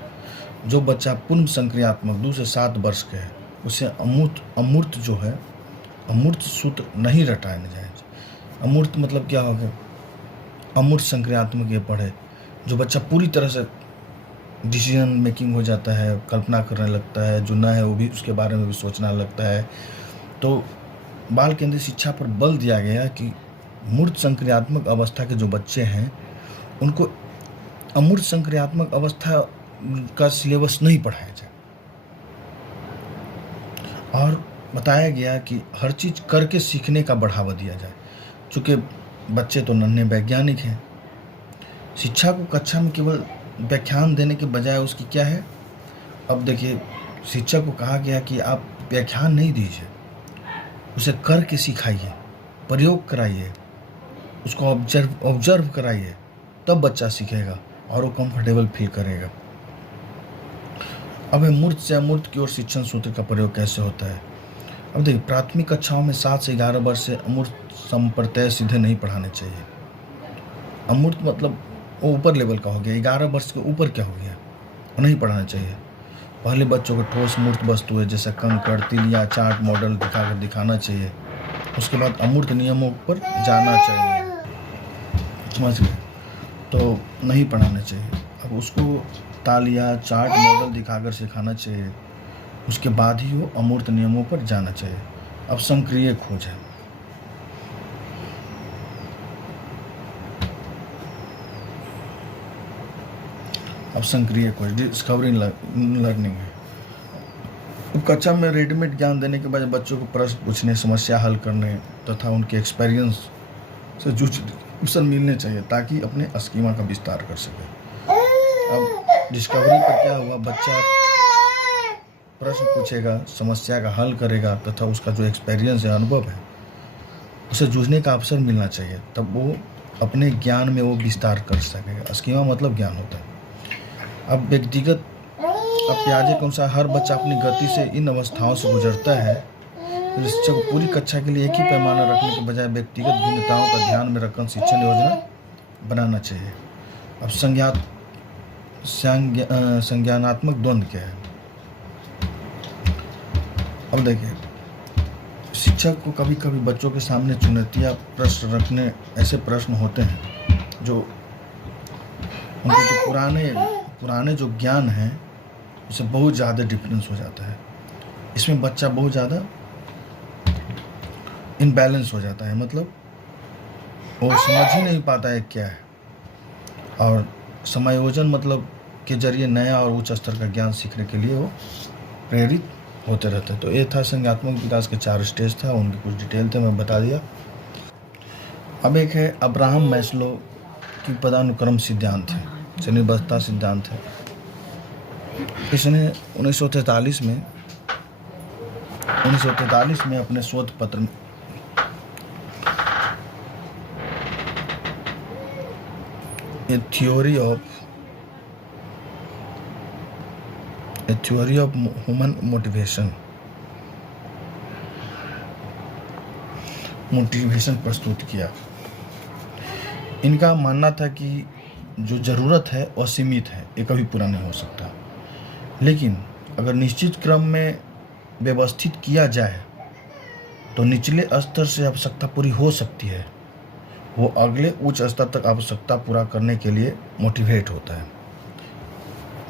जो बच्चा पूर्ण संक्रियात्मक 2 से 7 वर्ष के है उसे अमूर्त जो है, अमूर्त सूत्र नहीं रटाने जाए। अमूर्त मतलब क्या हो गया? अमूर्त संक्रियात्मक ये पढ़े जो बच्चा पूरी तरह से डिसीजन मेकिंग हो जाता है, कल्पना करने लगता है, जो ना है वो भी उसके बारे में भी सोचना लगता है। तो बाल केंद्रित शिक्षा पर बल दिया गया कि मूर्त संक्रियात्मक अवस्था के जो बच्चे हैं उनको अमूर्त संक्रियात्मक अवस्था का सिलेबस नहीं पढ़ाया जाए, और बताया गया कि हर चीज़ करके सीखने का बढ़ावा दिया जाए। चूँकि बच्चे तो नन्हे वैज्ञानिक हैं, शिक्षा को कक्षा में केवल व्याख्यान देने के बजाय उसकी क्या है, अब देखिए, शिक्षक को कहा गया कि आप व्याख्यान नहीं दीजिए, उसे करके सिखाइए, प्रयोग कराइए, उसको ऑब्जर्व कराइए, तब बच्चा सीखेगा और वो कंफर्टेबल फील करेगा। अब मूर्त से अमूर्त की ओर शिक्षण सूत्र का प्रयोग कैसे होता है? अब देखिए, प्राथमिक कक्षाओं में 7 से 11 वर्ष से अमूर्त संप्रत्यय सीधे नहीं पढ़ाने चाहिए। अमूर्त मतलब वो ऊपर लेवल का हो गया, 11 वर्ष के ऊपर क्या हो गया, वो नहीं पढ़ाना चाहिए। पहले बच्चों को ठोस मूर्त वस्तुएं जैसे कंकड़, तिलिया, चार्ट, मॉडल दिखाना चाहिए। उसके बाद अमूर्त नियमों पर जाना चाहिए, समझ गए? तो नहीं पढ़ाना चाहिए। अब उसको तालिया, चार्ट, मॉडल दिखाकर सिखाना चाहिए, उसके बाद ही वो अमूर्त नियमों पर जाना चाहिए। अब संक्रिय खोज है। अब संक्रिय खोज, डिस्कवरी लर्निंग है। अब कक्षा में रेडीमेड ज्ञान देने के बजाय बच्चों को प्रश्न पूछने, समस्या हल करने तथा उनके एक्सपीरियंस से जो अवसर मिलने चाहिए ताकि अपने स्कीमा का विस्तार कर सके। अब डिस्कवरी पर क्या हुआ, बच्चा प्रश्न पूछेगा, समस्या का हल करेगा तथा उसका जो एक्सपीरियंस है, अनुभव है, उसे जूझने का अवसर मिलना चाहिए, तब वो अपने ज्ञान में वो विस्तार कर सकेगा। स्कीमा मतलब ज्ञान होता है। अब व्यक्तिगत, अब पियाजे के अनुसार हर बच्चा अपनी गति से इन अवस्थाओं से गुजरता है। शिक्षक को पूरी कक्षा के लिए एक ही पैमाना रखने के बजाय व्यक्तिगत भिन्नताओं का ध्यान में रखकर शिक्षण योजना बनाना चाहिए। अब संज्ञानात्मक द्वंद्व क्या है? अब देखिए, शिक्षक को कभी कभी बच्चों के सामने चुनौतियाँ प्रश्न रखने, ऐसे प्रश्न होते हैं जो उनके जो पुराने जो ज्ञान है उससे बहुत ज़्यादा डिफरेंस हो जाता है। इसमें बच्चा बहुत ज़्यादा इनबैलेंस हो जाता है, मतलब वो समझ ही नहीं पाता है क्या है, और समायोजन मतलब के जरिए नया और उच्च स्तर का ज्ञान सीखने के लिए वो प्रेरित होते रहते हैं। तो ये था संज्ञानात्मक विकास के 4 स्टेज था, उनकी कुछ डिटेल थे, मैं बता दिया। अब एक है अब्राहम मैस्लो की पदानुक्रम सिद्धांत है, श्रेणीबद्धता सिद्धांत है। इसने 1943 में 1943 में अपने शोध पत्र में ए थ्योरी ऑफ ह्यूमन मोटिवेशन प्रस्तुत किया। इनका मानना था कि जो ज़रूरत है वह सीमित है, ये कभी पूरा नहीं हो सकता, लेकिन अगर निश्चित क्रम में व्यवस्थित किया जाए तो निचले स्तर से आवश्यकता पूरी हो सकती है। वो अगले उच्च स्तर तक आवश्यकता पूरा करने के लिए मोटिवेट होता है।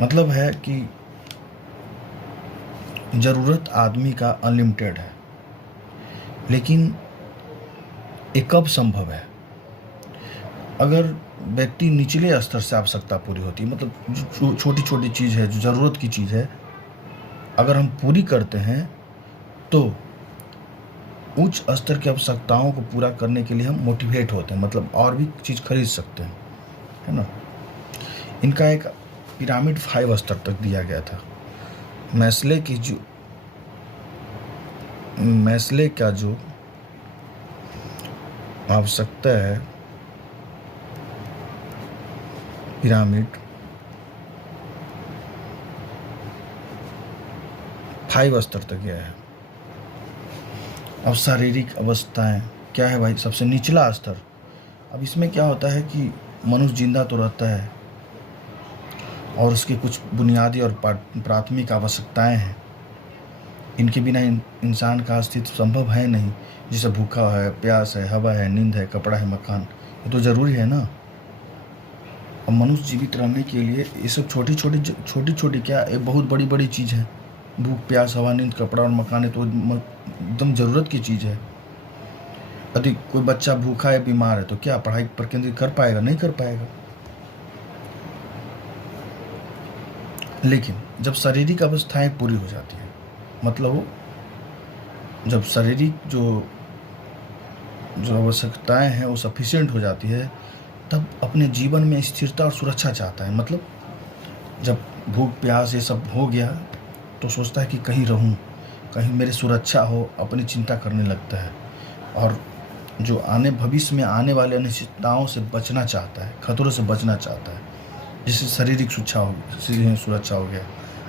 मतलब है कि ज़रूरत आदमी का अनलिमिटेड है, लेकिन ये कब संभव है? अगर व्यक्ति निचले स्तर से आवश्यकता पूरी होती है, मतलब जो छोटी छोटी चीज़ है, जो ज़रूरत की चीज़ है, अगर हम पूरी करते हैं तो उच्च स्तर की आवश्यकताओं को पूरा करने के लिए हम मोटिवेट होते हैं, मतलब और भी चीज़ खरीद सकते हैं, है ना। इनका एक पिरामिड 5 स्तर तक दिया गया था। मैस्ले का जो आवश्यकता है पिरामिड 5 स्तर तक गया है। अब शारीरिक अवस्थाएं क्या है भाई? सबसे निचला स्तर। अब इसमें क्या होता है कि मनुष्य जिंदा तो रहता है और उसकी कुछ बुनियादी और प्राथमिक आवश्यकताएं हैं। इनके बिना इंसान का अस्तित्व संभव है नहीं। जैसे भूखा है, प्यास है, हवा है, नींद है, कपड़ा है, मकान, ये तो ज़रूरी है ना। अब मनुष्य जीवित रहने के लिए ये सब छोटी छोटी क्या, ये बहुत बड़ी बड़ी चीज़ है। भूख, प्यास, हवा, नींद, कपड़ा और मकान, है तो एकदम ज़रूरत की चीज़ है। यदि कोई बच्चा भूखा है, बीमार है, तो क्या पढ़ाई पर केंद्रित कर पाएगा? नहीं कर पाएगा। लेकिन जब शारीरिक अवस्थाएं पूरी हो जाती है, मतलब जब शारीरिक जो आवश्यकताएं हैं वो सफिशिएंट हो जाती है, तब अपने जीवन में स्थिरता और सुरक्षा चाहता है। मतलब जब भूख, प्यास ये सब हो गया तो सोचता है कि कहीं रहूं, कहीं मेरी सुरक्षा हो, अपनी चिंता करने लगता है और जो भविष्य में आने वाले अनिश्चितताओं से बचना चाहता है, खतरों से बचना चाहता है। जैसे शारीरिक सुरक्षा हो गया,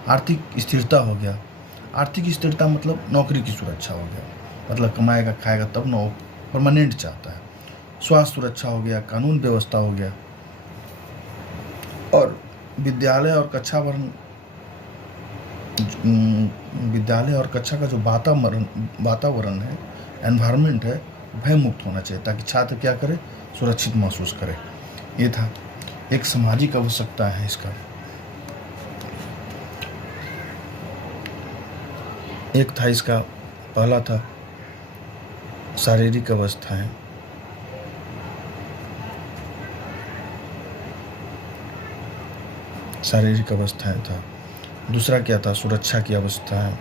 आर्थिक स्थिरता हो गया। आर्थिक स्थिरता मतलब नौकरी की सुरक्षा हो गया, मतलब कमाएगा खाएगा तब ना, परमानेंट चाहता है। स्वास्थ्य सुरक्षा हो गया, कानून व्यवस्था हो गया। और विद्यालय और कक्षा का जो वातावरण है, एनवायरनमेंट है, भय मुक्त होना चाहिए, ताकि छात्र क्या करे? सुरक्षित महसूस करे। ये था एक सामाजिक आवश्यकता है इसका। एक था इसका, पहला था शारीरिक अवस्थाएं, था। दूसरा क्या था? सुरक्षा की अवस्थाएं।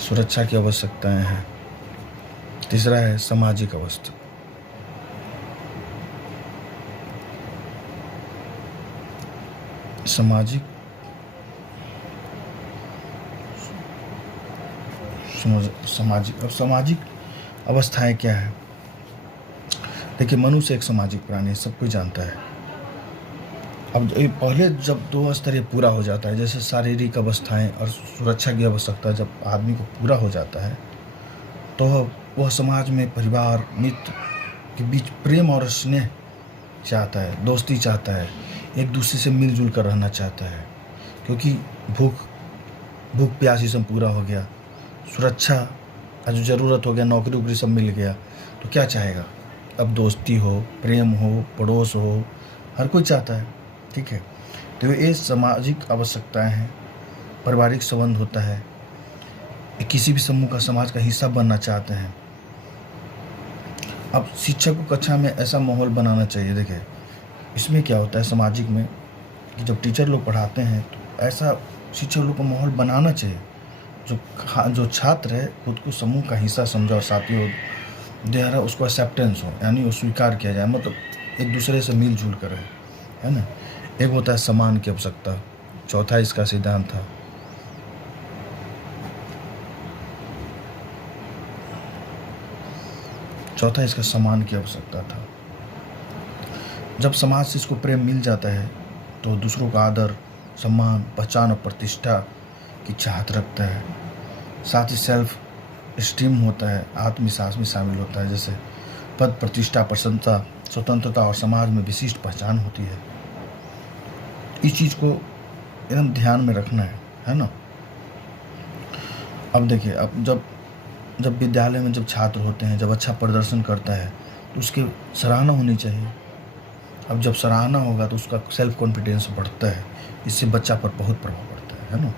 सुरक्षा की आवश्यकताएं हैं। तीसरा है सामाजिक अवस्था। सामाजिक अवस्थाएं क्या है? देखिए, मनुष्य एक सामाजिक प्राणी है, सब कोई जानता है। अब पहले जब 2 स्तर ये पूरा हो जाता है, जैसे शारीरिक अवस्थाएं और सुरक्षा की आवश्यकता जब आदमी को पूरा हो जाता है, तो वह समाज में परिवार, मित्र के बीच प्रेम और स्नेह चाहता है, दोस्ती चाहता है, एक दूसरे से मिलजुल कर रहना चाहता है। क्योंकि भूख प्यास ये सब पूरा हो गया, सुरक्षा जो ज़रूरत हो गया, नौकरी वोकरी सब मिल गया, तो क्या चाहेगा? अब दोस्ती हो, प्रेम हो, पड़ोस हो, हर कोई चाहता है। ठीक है, तो ये सामाजिक आवश्यकताएं हैं। पारिवारिक संबंध होता है, किसी भी समूह का, समाज का हिस्सा बनना चाहते हैं। अब शिक्षक को कक्षा में ऐसा माहौल बनाना चाहिए। देखिए, इसमें क्या होता है सामाजिक में, कि जब टीचर लोग पढ़ाते हैं तो ऐसा शिक्षक लोग को माहौल बनाना चाहिए जो छात्र है खुद को समूह का हिस्सा समझो और साथी हो, दे रहा उसको एक्सेप्टेंस हो, यानी वो स्वीकार किया जाए, मतलब एक दूसरे से मिलजुल कर रहे, है ना। एक होता है सम्मान की आवश्यकता, चौथा इसका सिद्धांत था। चौथा इसका सम्मान की आवश्यकता था। जब समाज से इसको प्रेम मिल जाता है तो दूसरों का आदर, सम्मान, पहचान और प्रतिष्ठा की चाहत रखता है। साथ ही सेल्फ स्टीम होता है, आत्मविश्वास में शामिल होता है, जैसे पद, प्रतिष्ठा, प्रसन्नता, स्वतंत्रता और समाज में विशिष्ट पहचान होती है। इस चीज़ को एकदम ध्यान में रखना है ना। अब देखिए, अब जब विद्यालय में जब छात्र होते हैं, जब अच्छा प्रदर्शन करता है तो उसकी सराहना होनी चाहिए। अब जब सराहना होगा तो उसका सेल्फ कॉन्फिडेंस बढ़ता है, इससे बच्चा पर बहुत प्रभाव पड़ता है ना।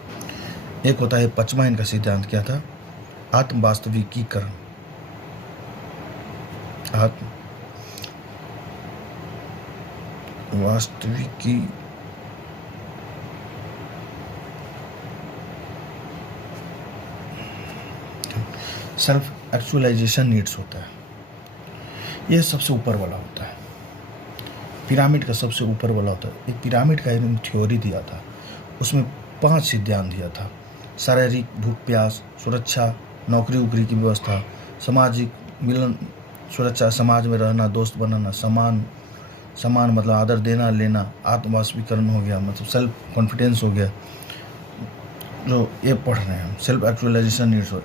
एक होता है पांचवा, इनका सिद्धांत क्या था, आत्म वास्तविकीकरण। आत्म वास्तविकी सेल्फ एक्चुअलाइजेशन नीड्स होता है। यह सबसे ऊपर वाला होता है, पिरामिड का सबसे ऊपर वाला होता है। एक पिरामिड का इन्होंने थ्योरी दिया था, उसमें 5 सिद्धांत दिया था। शारीरिक, भूख प्यास, सुरक्षा, नौकरी उकरी की व्यवस्था, सामाजिक मिलन, सुरक्षा, समाज में रहना, दोस्त बनाना, समान मतलब आदर देना लेना, आत्मवास्तविकरण हो गया, मतलब सेल्फ कॉन्फिडेंस हो गया, जो ये पढ़ रहे हैं हम, सेल्फ एक्चुअलाइजेशन नीड्स हो,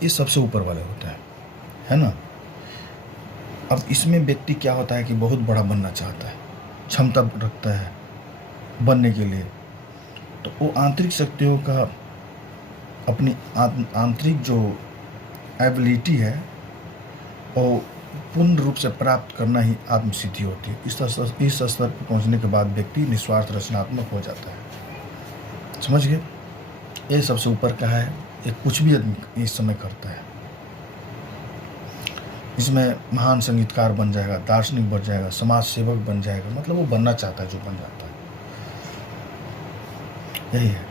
ये सबसे ऊपर वाले होता है ना। अब इसमें व्यक्ति क्या होता है कि बहुत बड़ा बनना चाहता है, क्षमता रखता है बनने के लिए, तो वो आंतरिक शक्तियों का अपनी आंतरिक जो एबिलिटी है वो पूर्ण रूप से प्राप्त करना ही आत्मसिद्धि होती है। इस स्तर पर पहुंचने के बाद व्यक्ति निस्वार्थ रचनात्मक हो जाता है। समझ गए, ये सबसे ऊपर का है। ये कुछ भी आदमी इस समय करता है, इसमें महान संगीतकार बन जाएगा, दार्शनिक बन जाएगा, समाज सेवक बन जाएगा, मतलब वो बनना चाहता है जो बन जाता है, यही है।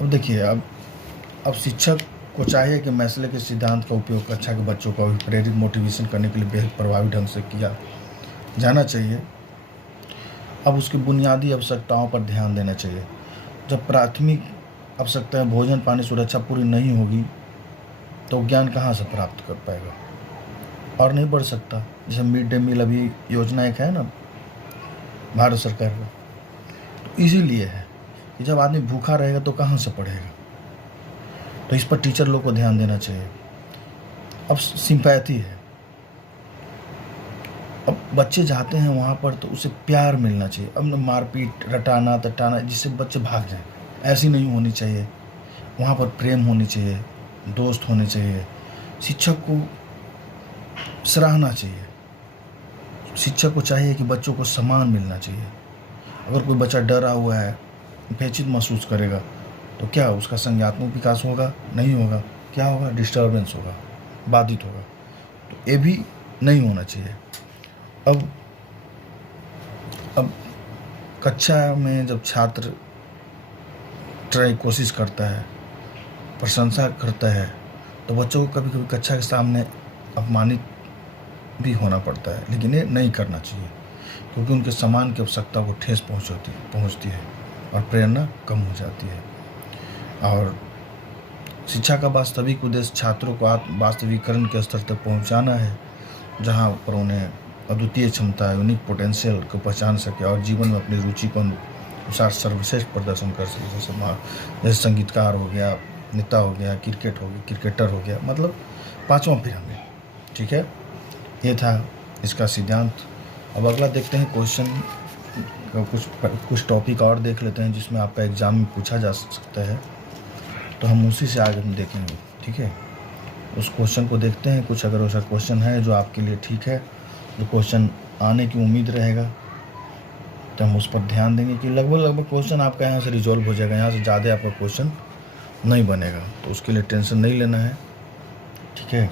अब देखिए, अब शिक्षक को चाहिए कि मैस्ले के सिद्धांत का उपयोग कक्षा के बच्चों को प्रेरित मोटिवेशन करने के लिए बेहद प्रभावी ढंग से किया जाना चाहिए। अब उसकी बुनियादी आवश्यकताओं पर ध्यान देना चाहिए। जब प्राथमिक आवश्यकताएं भोजन, पानी, सुरक्षा पूरी नहीं होगी तो ज्ञान कहाँ से प्राप्त कर पाएगा और नहीं बढ़ सकता। जैसे मिड डे मील अभी योजना एक है ना भारत सरकार का, तो इसीलिए है कि जब आदमी भूखा रहेगा तो कहाँ से पढ़ेगा, तो इस पर टीचर लोग को ध्यान देना चाहिए। अब सिंपैथी है, अब बच्चे जाते हैं वहाँ पर तो उसे प्यार मिलना चाहिए। अब मारपीट, रटाना तटाना जिससे बच्चे भाग जाएं, ऐसी नहीं होनी चाहिए। वहाँ पर प्रेम होनी चाहिए, दोस्त होने चाहिए, शिक्षक को सराहना चाहिए। शिक्षक को चाहिए कि बच्चों को सम्मान मिलना चाहिए। अगर कोई बच्चा डरा हुआ है, बेचित महसूस करेगा तो क्या उसका संज्ञानात्मक विकास होगा? नहीं होगा। क्या होगा? डिस्टर्बेंस होगा, बाधित होगा। तो ये भी नहीं होना चाहिए। अब कक्षा में जब छात्र कोशिश करता है, प्रशंसा करता है, तो बच्चों को कभी कभी कक्षा के सामने अपमानित भी होना पड़ता है, लेकिन ये नहीं करना चाहिए क्योंकि उनके सम्मान की आवश्यकता को ठेस पहुंचती है और प्रेरणा कम हो जाती है। और शिक्षा का वास्तविक उद्देश्य छात्रों को आत्म वास्तविकरण के स्तर तक पहुंचाना है, जहां पर उन्हें अद्वितीय क्षमता, यूनिक पोटेंशियल को पहचान सके और जीवन में अपनी रुचि को अनुसार सर्वश्रेष्ठ प्रदर्शन कर सके। जैसे संगीतकार हो गया, नेता हो गया, क्रिकेटर हो गया, मतलब 5वां पिरामिड। ठीक है, ये था इसका सिद्धांत। अब अगला देखते हैं क्वेश्चन, कुछ टॉपिक और देख लेते हैं जिसमें आपका एग्जाम में पूछा जा सकता है, तो हम उसी से आगे हम देखेंगे। ठीक है, उस क्वेश्चन को देखते हैं। कुछ अगर ऐसा क्वेश्चन है जो आपके लिए ठीक है, जो क्वेश्चन आने की उम्मीद रहेगा, तो हम उस पर ध्यान देंगे कि लगभग क्वेश्चन आपका यहाँ से रिजॉल्व हो जाएगा। यहाँ से ज़्यादा आपका क्वेश्चन नहीं बनेगा, तो उसके लिए टेंशन नहीं लेना है। ठीक है।